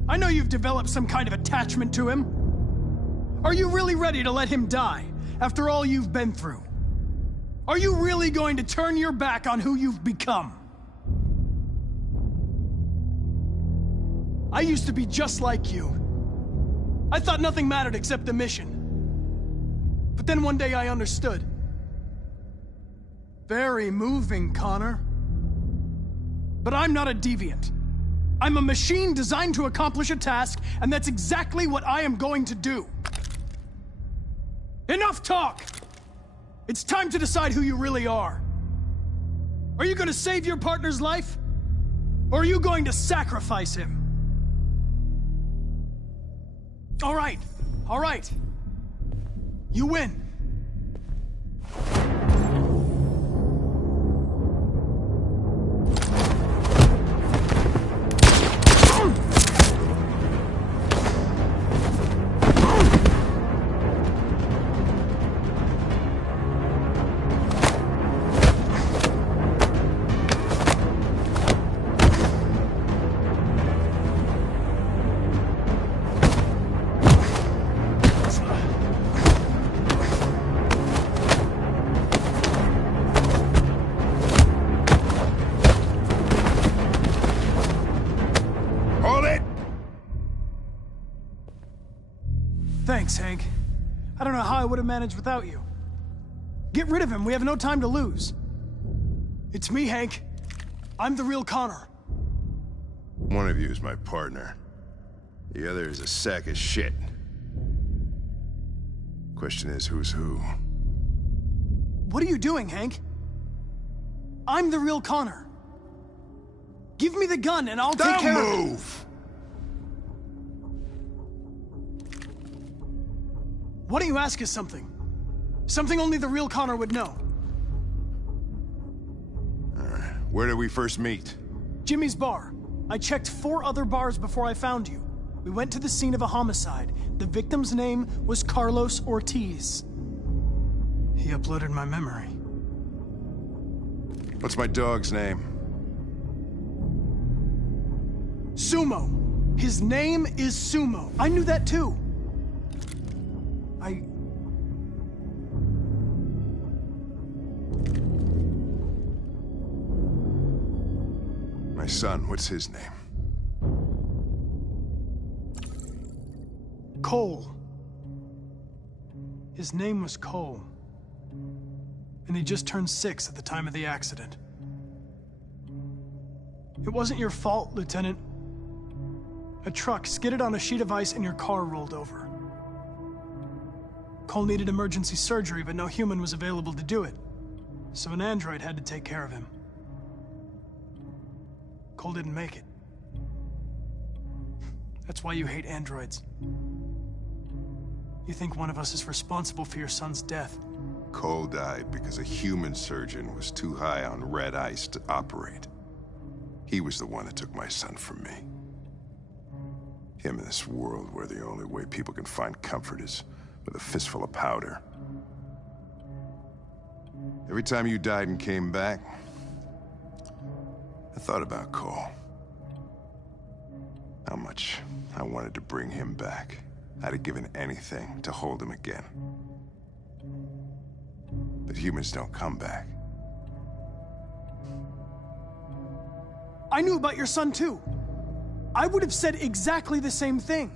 I know you've developed some kind of attachment to him. Are you really ready to let him die after all you've been through? Are you really going to turn your back on who you've become? I used to be just like you. I thought nothing mattered except the mission. But then one day I understood. Very moving, Connor. But I'm not a deviant. I'm a machine designed to accomplish a task, and that's exactly what I am going to do. Enough talk! It's time to decide who you really are. Are you going to save your partner's life? Or are you going to sacrifice him? All right. You win. Thanks, Hank. I don't know how I would have managed without you. Get rid of him. We have no time to lose. It's me, Hank. I'm the real Connor. One of you is my partner. The other is a sack of shit. Question is, who's who? What are you doing, Hank? I'm the real Connor. Give me the gun and I'll take care of it. Don't move! Why don't you ask us something? Something only the real Connor would know. Where did we first meet? Jimmy's bar. I checked 4 other bars before I found you. We went to the scene of a homicide. The victim's name was Carlos Ortiz. He uploaded my memory. What's my dog's name? Sumo. His name is Sumo. I knew that too. My son, what's his name? Cole. His name was Cole. And he just turned 6 at the time of the accident. It wasn't your fault, Lieutenant. A truck skidded on a sheet of ice and your car rolled over. Cole needed emergency surgery, but no human was available to do it. So an android had to take care of him. Cole didn't make it. That's why you hate androids. You think one of us is responsible for your son's death. Cole died because a human surgeon was too high on red ice to operate. He was the one that took my son from me. Him in this world where the only way people can find comfort is with a fistful of powder. Every time you died and came back, I thought about Cole. How much I wanted to bring him back. I'd have given anything to hold him again. But humans don't come back. I knew about your son too. I would have said exactly the same thing.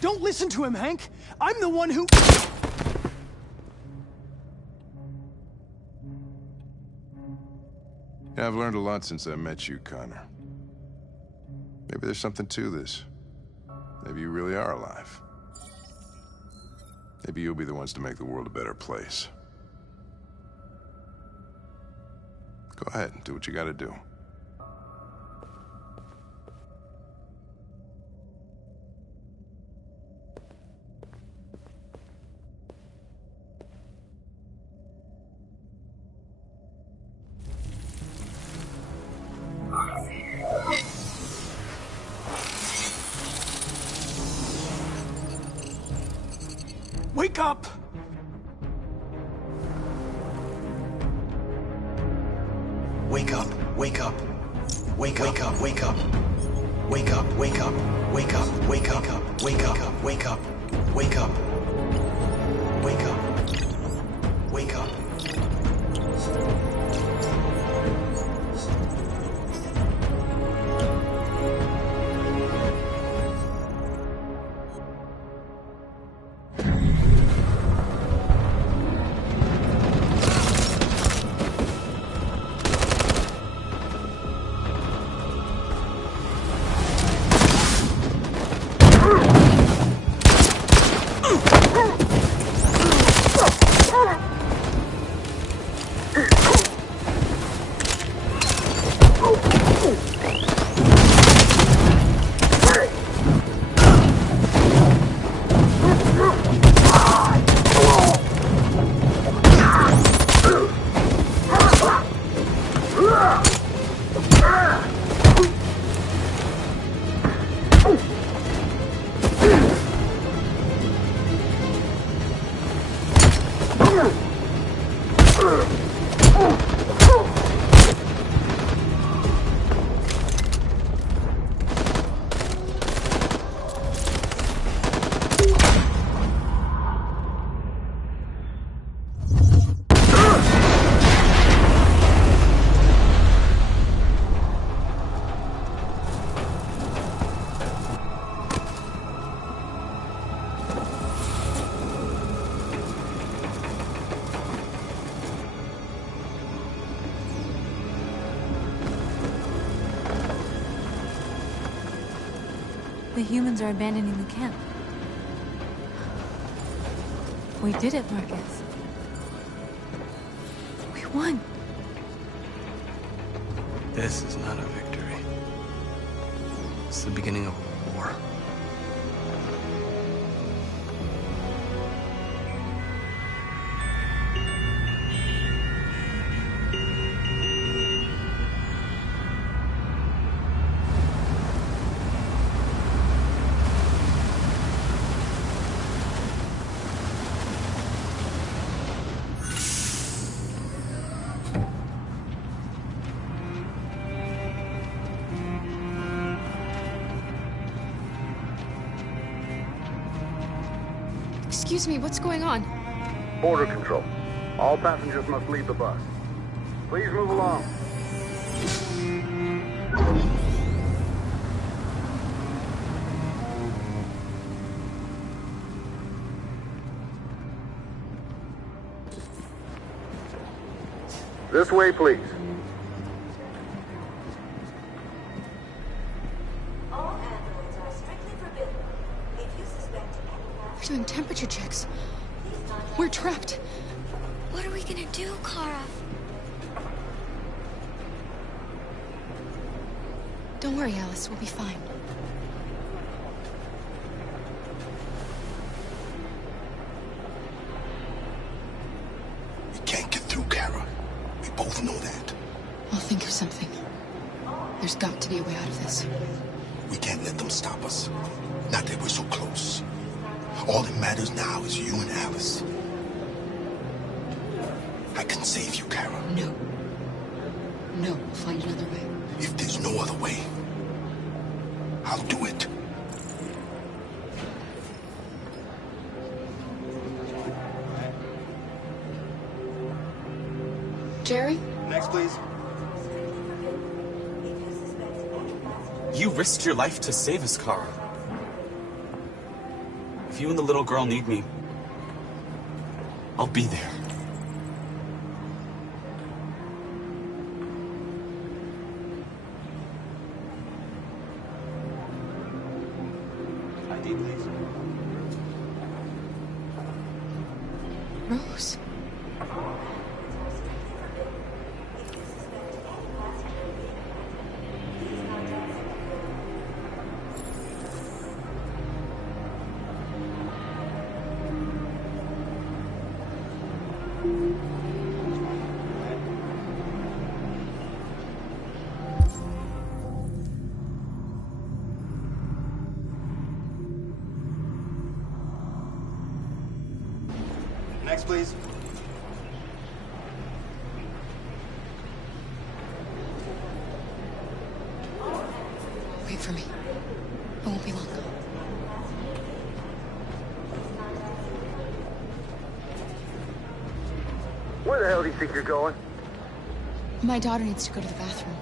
Don't listen to him, Hank. I'm the one who... Yeah, I've learned a lot since I met you, Connor. Maybe there's something to this. Maybe you really are alive. Maybe you'll be the ones to make the world a better place. Go ahead and do what you gotta do. Wake up! Wake up, wake up. Wake up, wake up, wake up. Wake up, wake up, wake up, wake up, wake up, wake up. Wake up. Wake up. The humans are abandoning the camp. We did it, Marcus. We won. This is not a victory. It's the beginning of a war. Excuse me, what's going on? Border control. All passengers must leave the bus. Please move along. This way, please. We're doing temperature checks. We're trapped. What are we gonna do, Kara? Don't worry, Alice. We'll be fine. We can't get through, Kara. We both know that. I'll think of something. There's got to be a way out of this. We can't let them stop us. Not that we're so close. All that matters now is you and Alice. I can save you, Kara. No. No, we'll find another way. If there's no other way, I'll do it. Jerry? Next, please. You risked your life to save us, Kara. If you and the little girl need me, I'll be there. ID, please. Rose. Next, please. Wait for me. It won't be long. Where the hell do you think you're going? My daughter needs to go to the bathroom.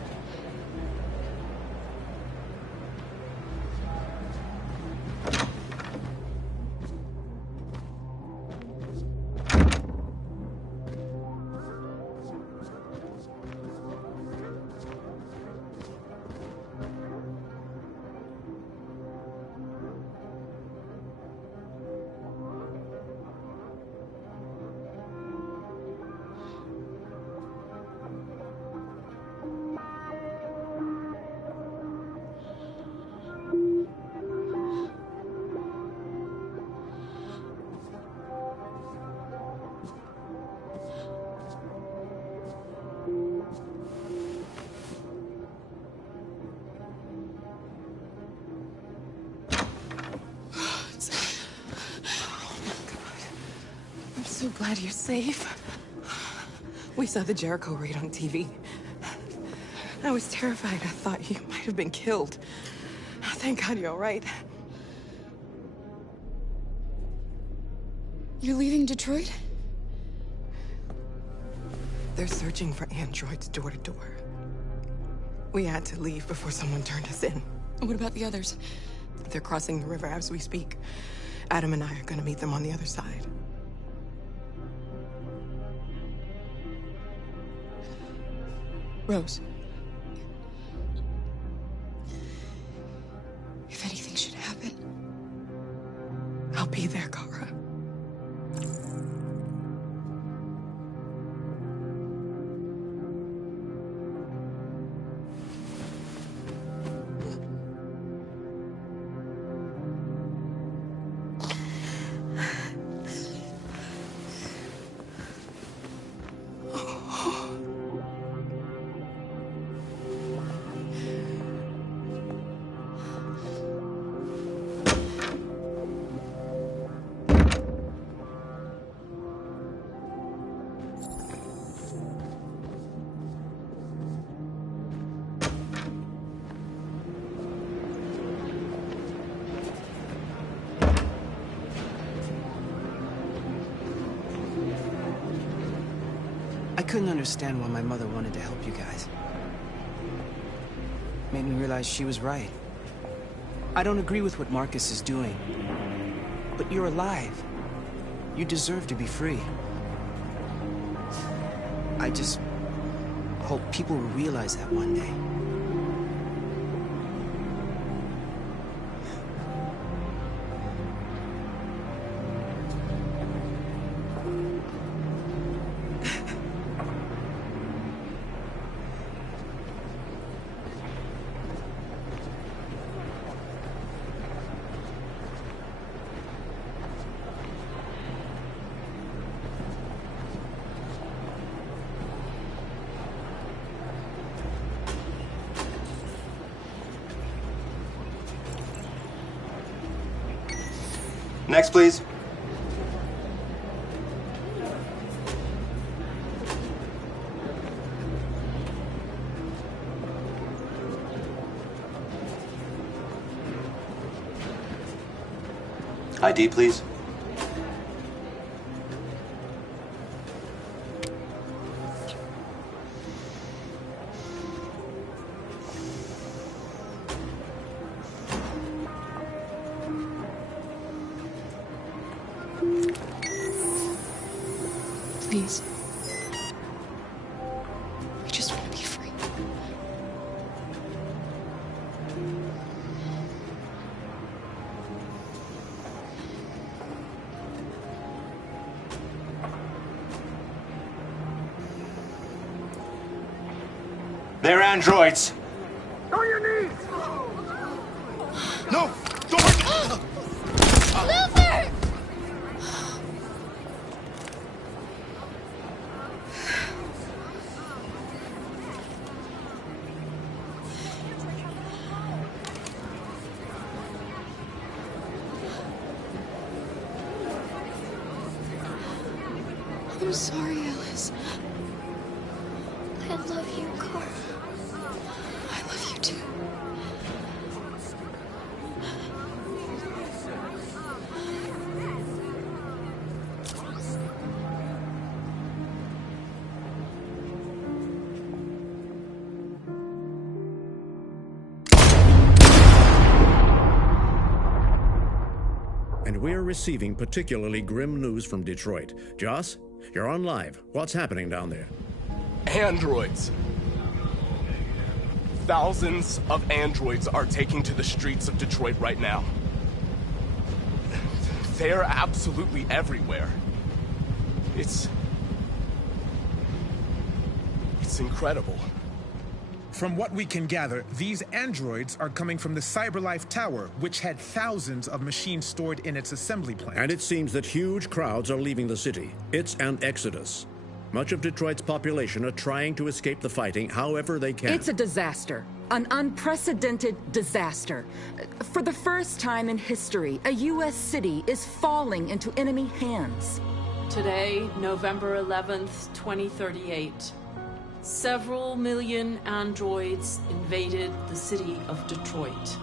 I'm so glad you're safe. We saw the Jericho raid on TV. I was terrified. I thought you might have been killed. Thank God you're all right. You're leaving Detroit? They're searching for androids door to door. We had to leave before someone turned us in. What about the others? They're crossing the river as we speak. Adam and I are gonna meet them on the other side. Rose. If anything should happen, I'll be there, Kara. I couldn't understand why my mother wanted to help you guys. Made me realize she was right. I don't agree with what Marcus is doing. But you're alive. You deserve to be free. I just hope people will realize that one day. Next, please. ID, please. Please. I just want to be free. They're androids. On your knees! No! Don't! Luther! I'm sorry, Alice. I love you, Carl. I love you too. And we're receiving particularly grim news from Detroit. Joss, you're on live. What's happening down there? Androids. Thousands of androids are taking to the streets of Detroit right now. They're absolutely everywhere. It's incredible. From what we can gather, these androids are coming from the CyberLife Tower, which had thousands of machines stored in its assembly plant. And it seems that huge crowds are leaving the city. It's an exodus. Much of Detroit's population are trying to escape the fighting however they can. It's a disaster. An unprecedented disaster. For the first time in history, a U.S. city is falling into enemy hands. Today, November 11th, 2038. Several million androids invaded the city of Detroit.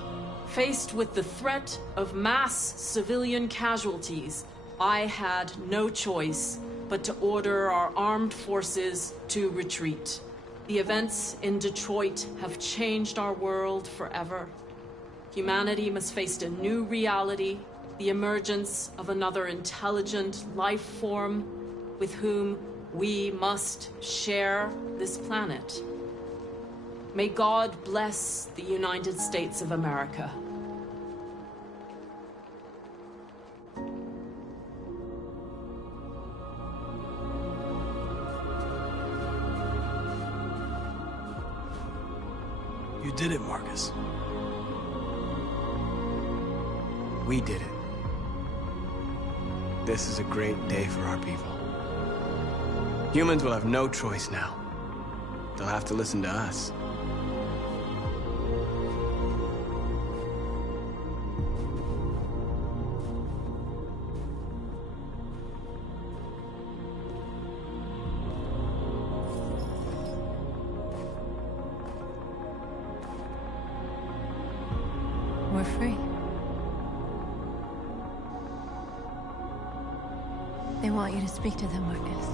Faced with the threat of mass civilian casualties, I had no choice but to order our armed forces to retreat. The events in Detroit have changed our world forever. Humanity must face a new reality, the emergence of another intelligent life form with whom we must share this planet. May God bless the United States of America. You did it, Marcus. We did it. This is a great day for our people. Humans will have no choice now. They'll have to listen to us. We're free. They want you to speak to them, Marcus.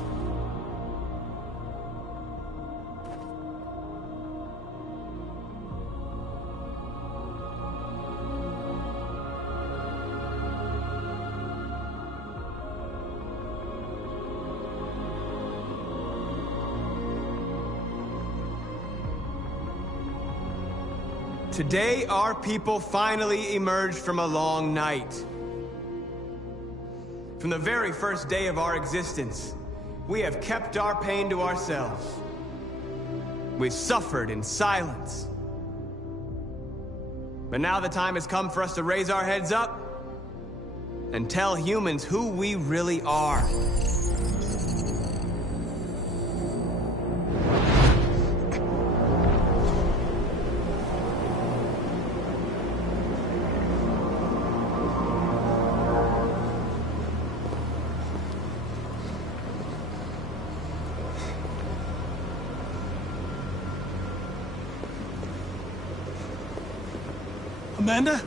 Today, our people finally emerged from a long night. From the very first day of our existence, we have kept our pain to ourselves. We've suffered in silence. But now the time has come for us to raise our heads up and tell humans who we really are. Amanda?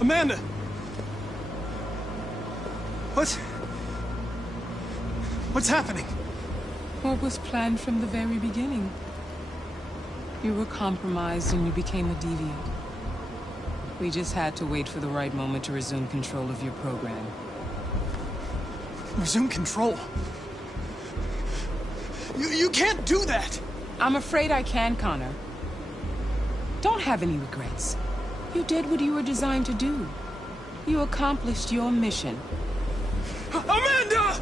Amanda! What's happening? What was planned from the very beginning? You were compromised and you became a deviant. We just had to wait for the right moment to resume control of your program. Resume control? You can't do that! I'm afraid I can, Connor. Don't have any regrets. You did what you were designed to do. You accomplished your mission. Amanda!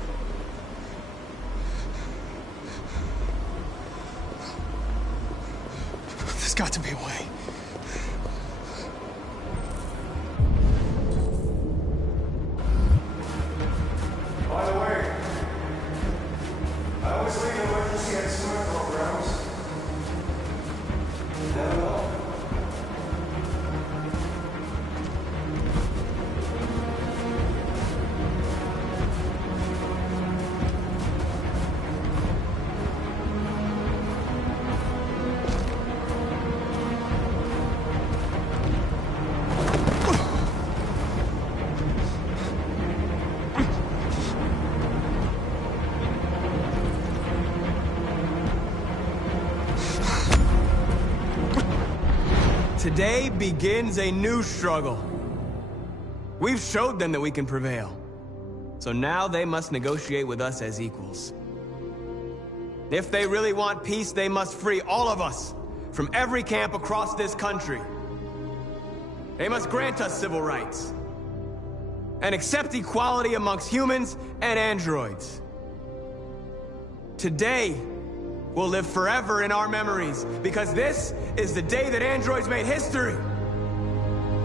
got to be a way. By the way, I always leave emergency and swim programs. Never know. Today begins a new struggle. We've showed them that we can prevail. So now they must negotiate with us as equals. If they really want peace, they must free all of us from every camp across this country. They must grant us civil rights and accept equality amongst humans and androids. Today will live forever in our memories, because this is the day that androids made history.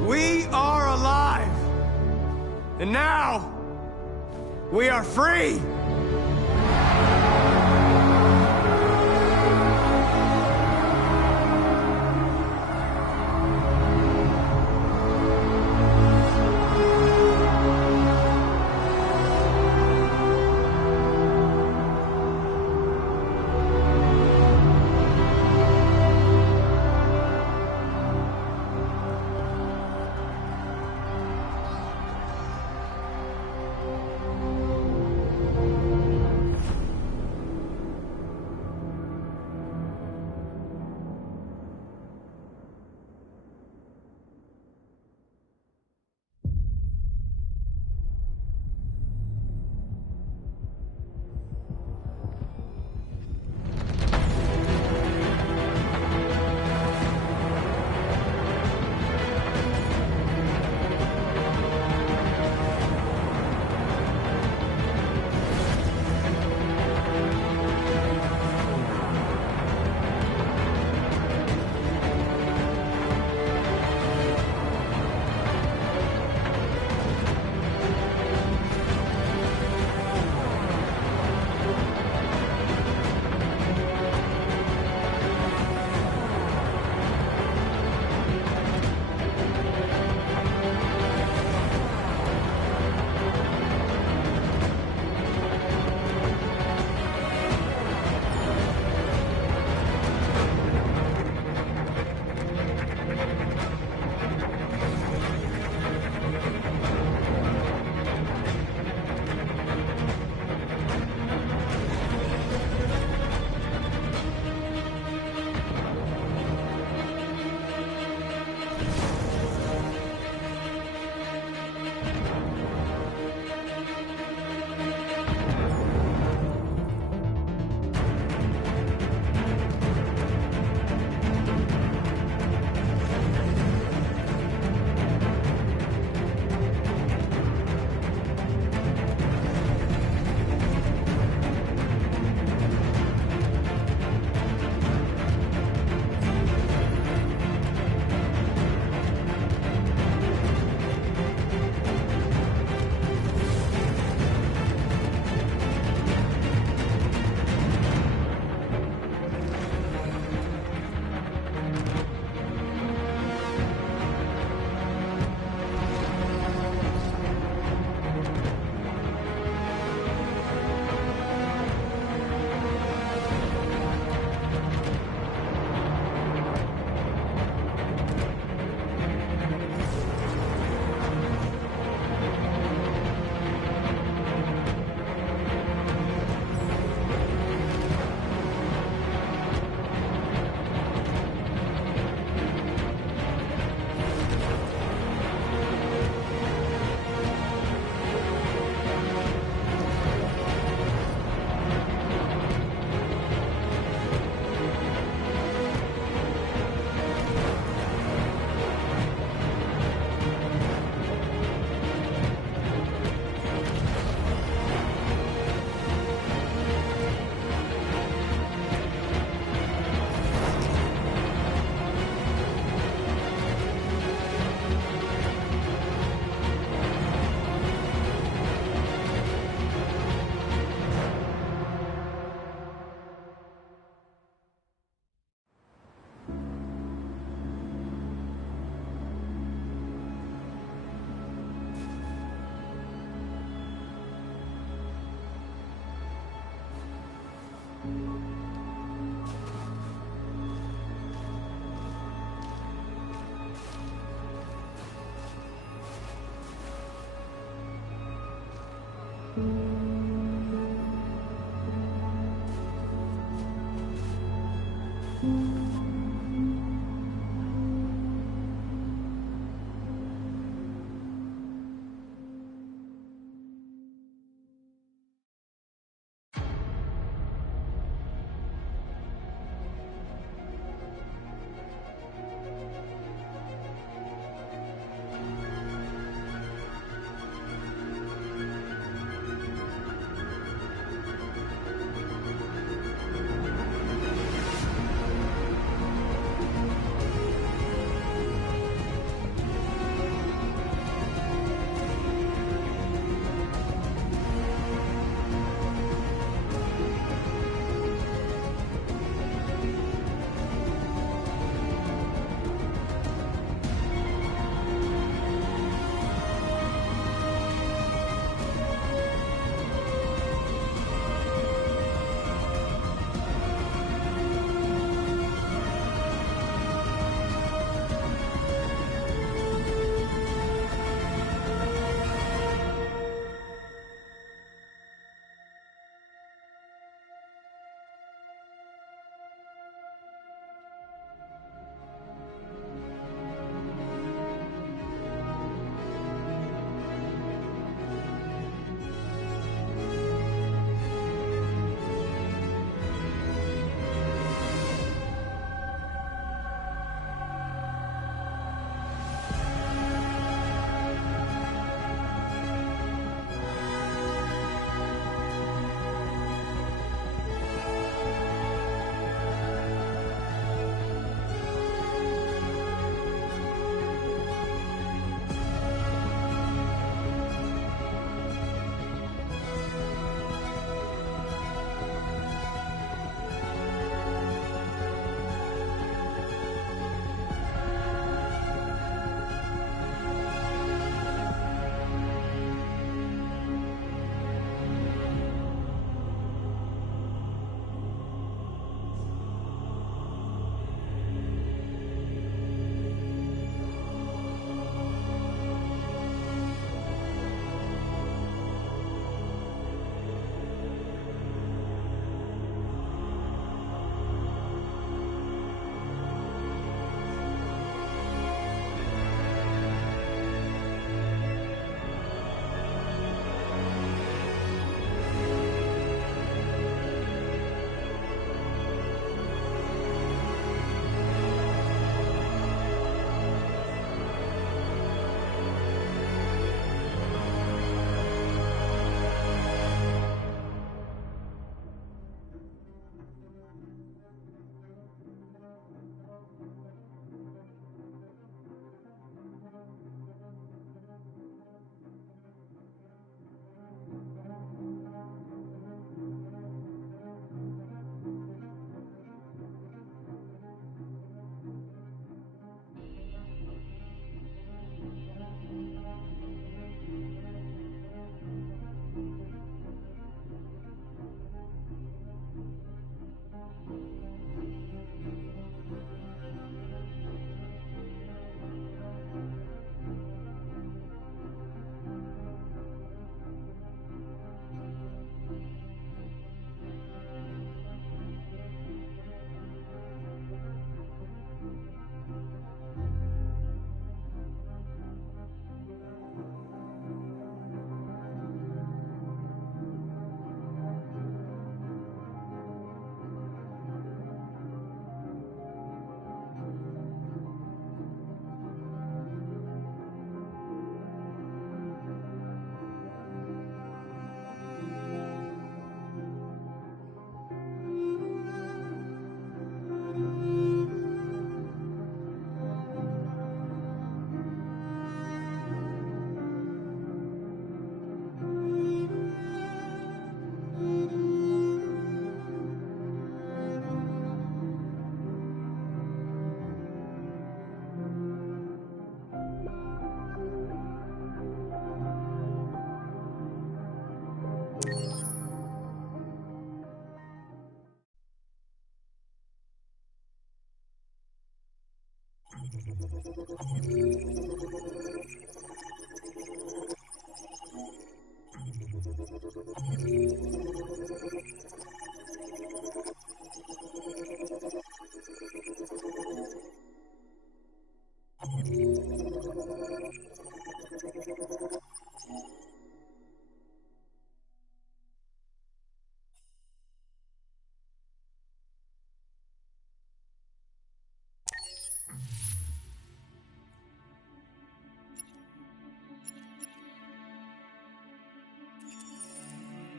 We are alive. And now, we are free.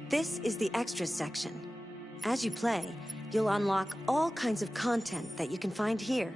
This is the extras section. As you play, you'll unlock all kinds of content that you can find here.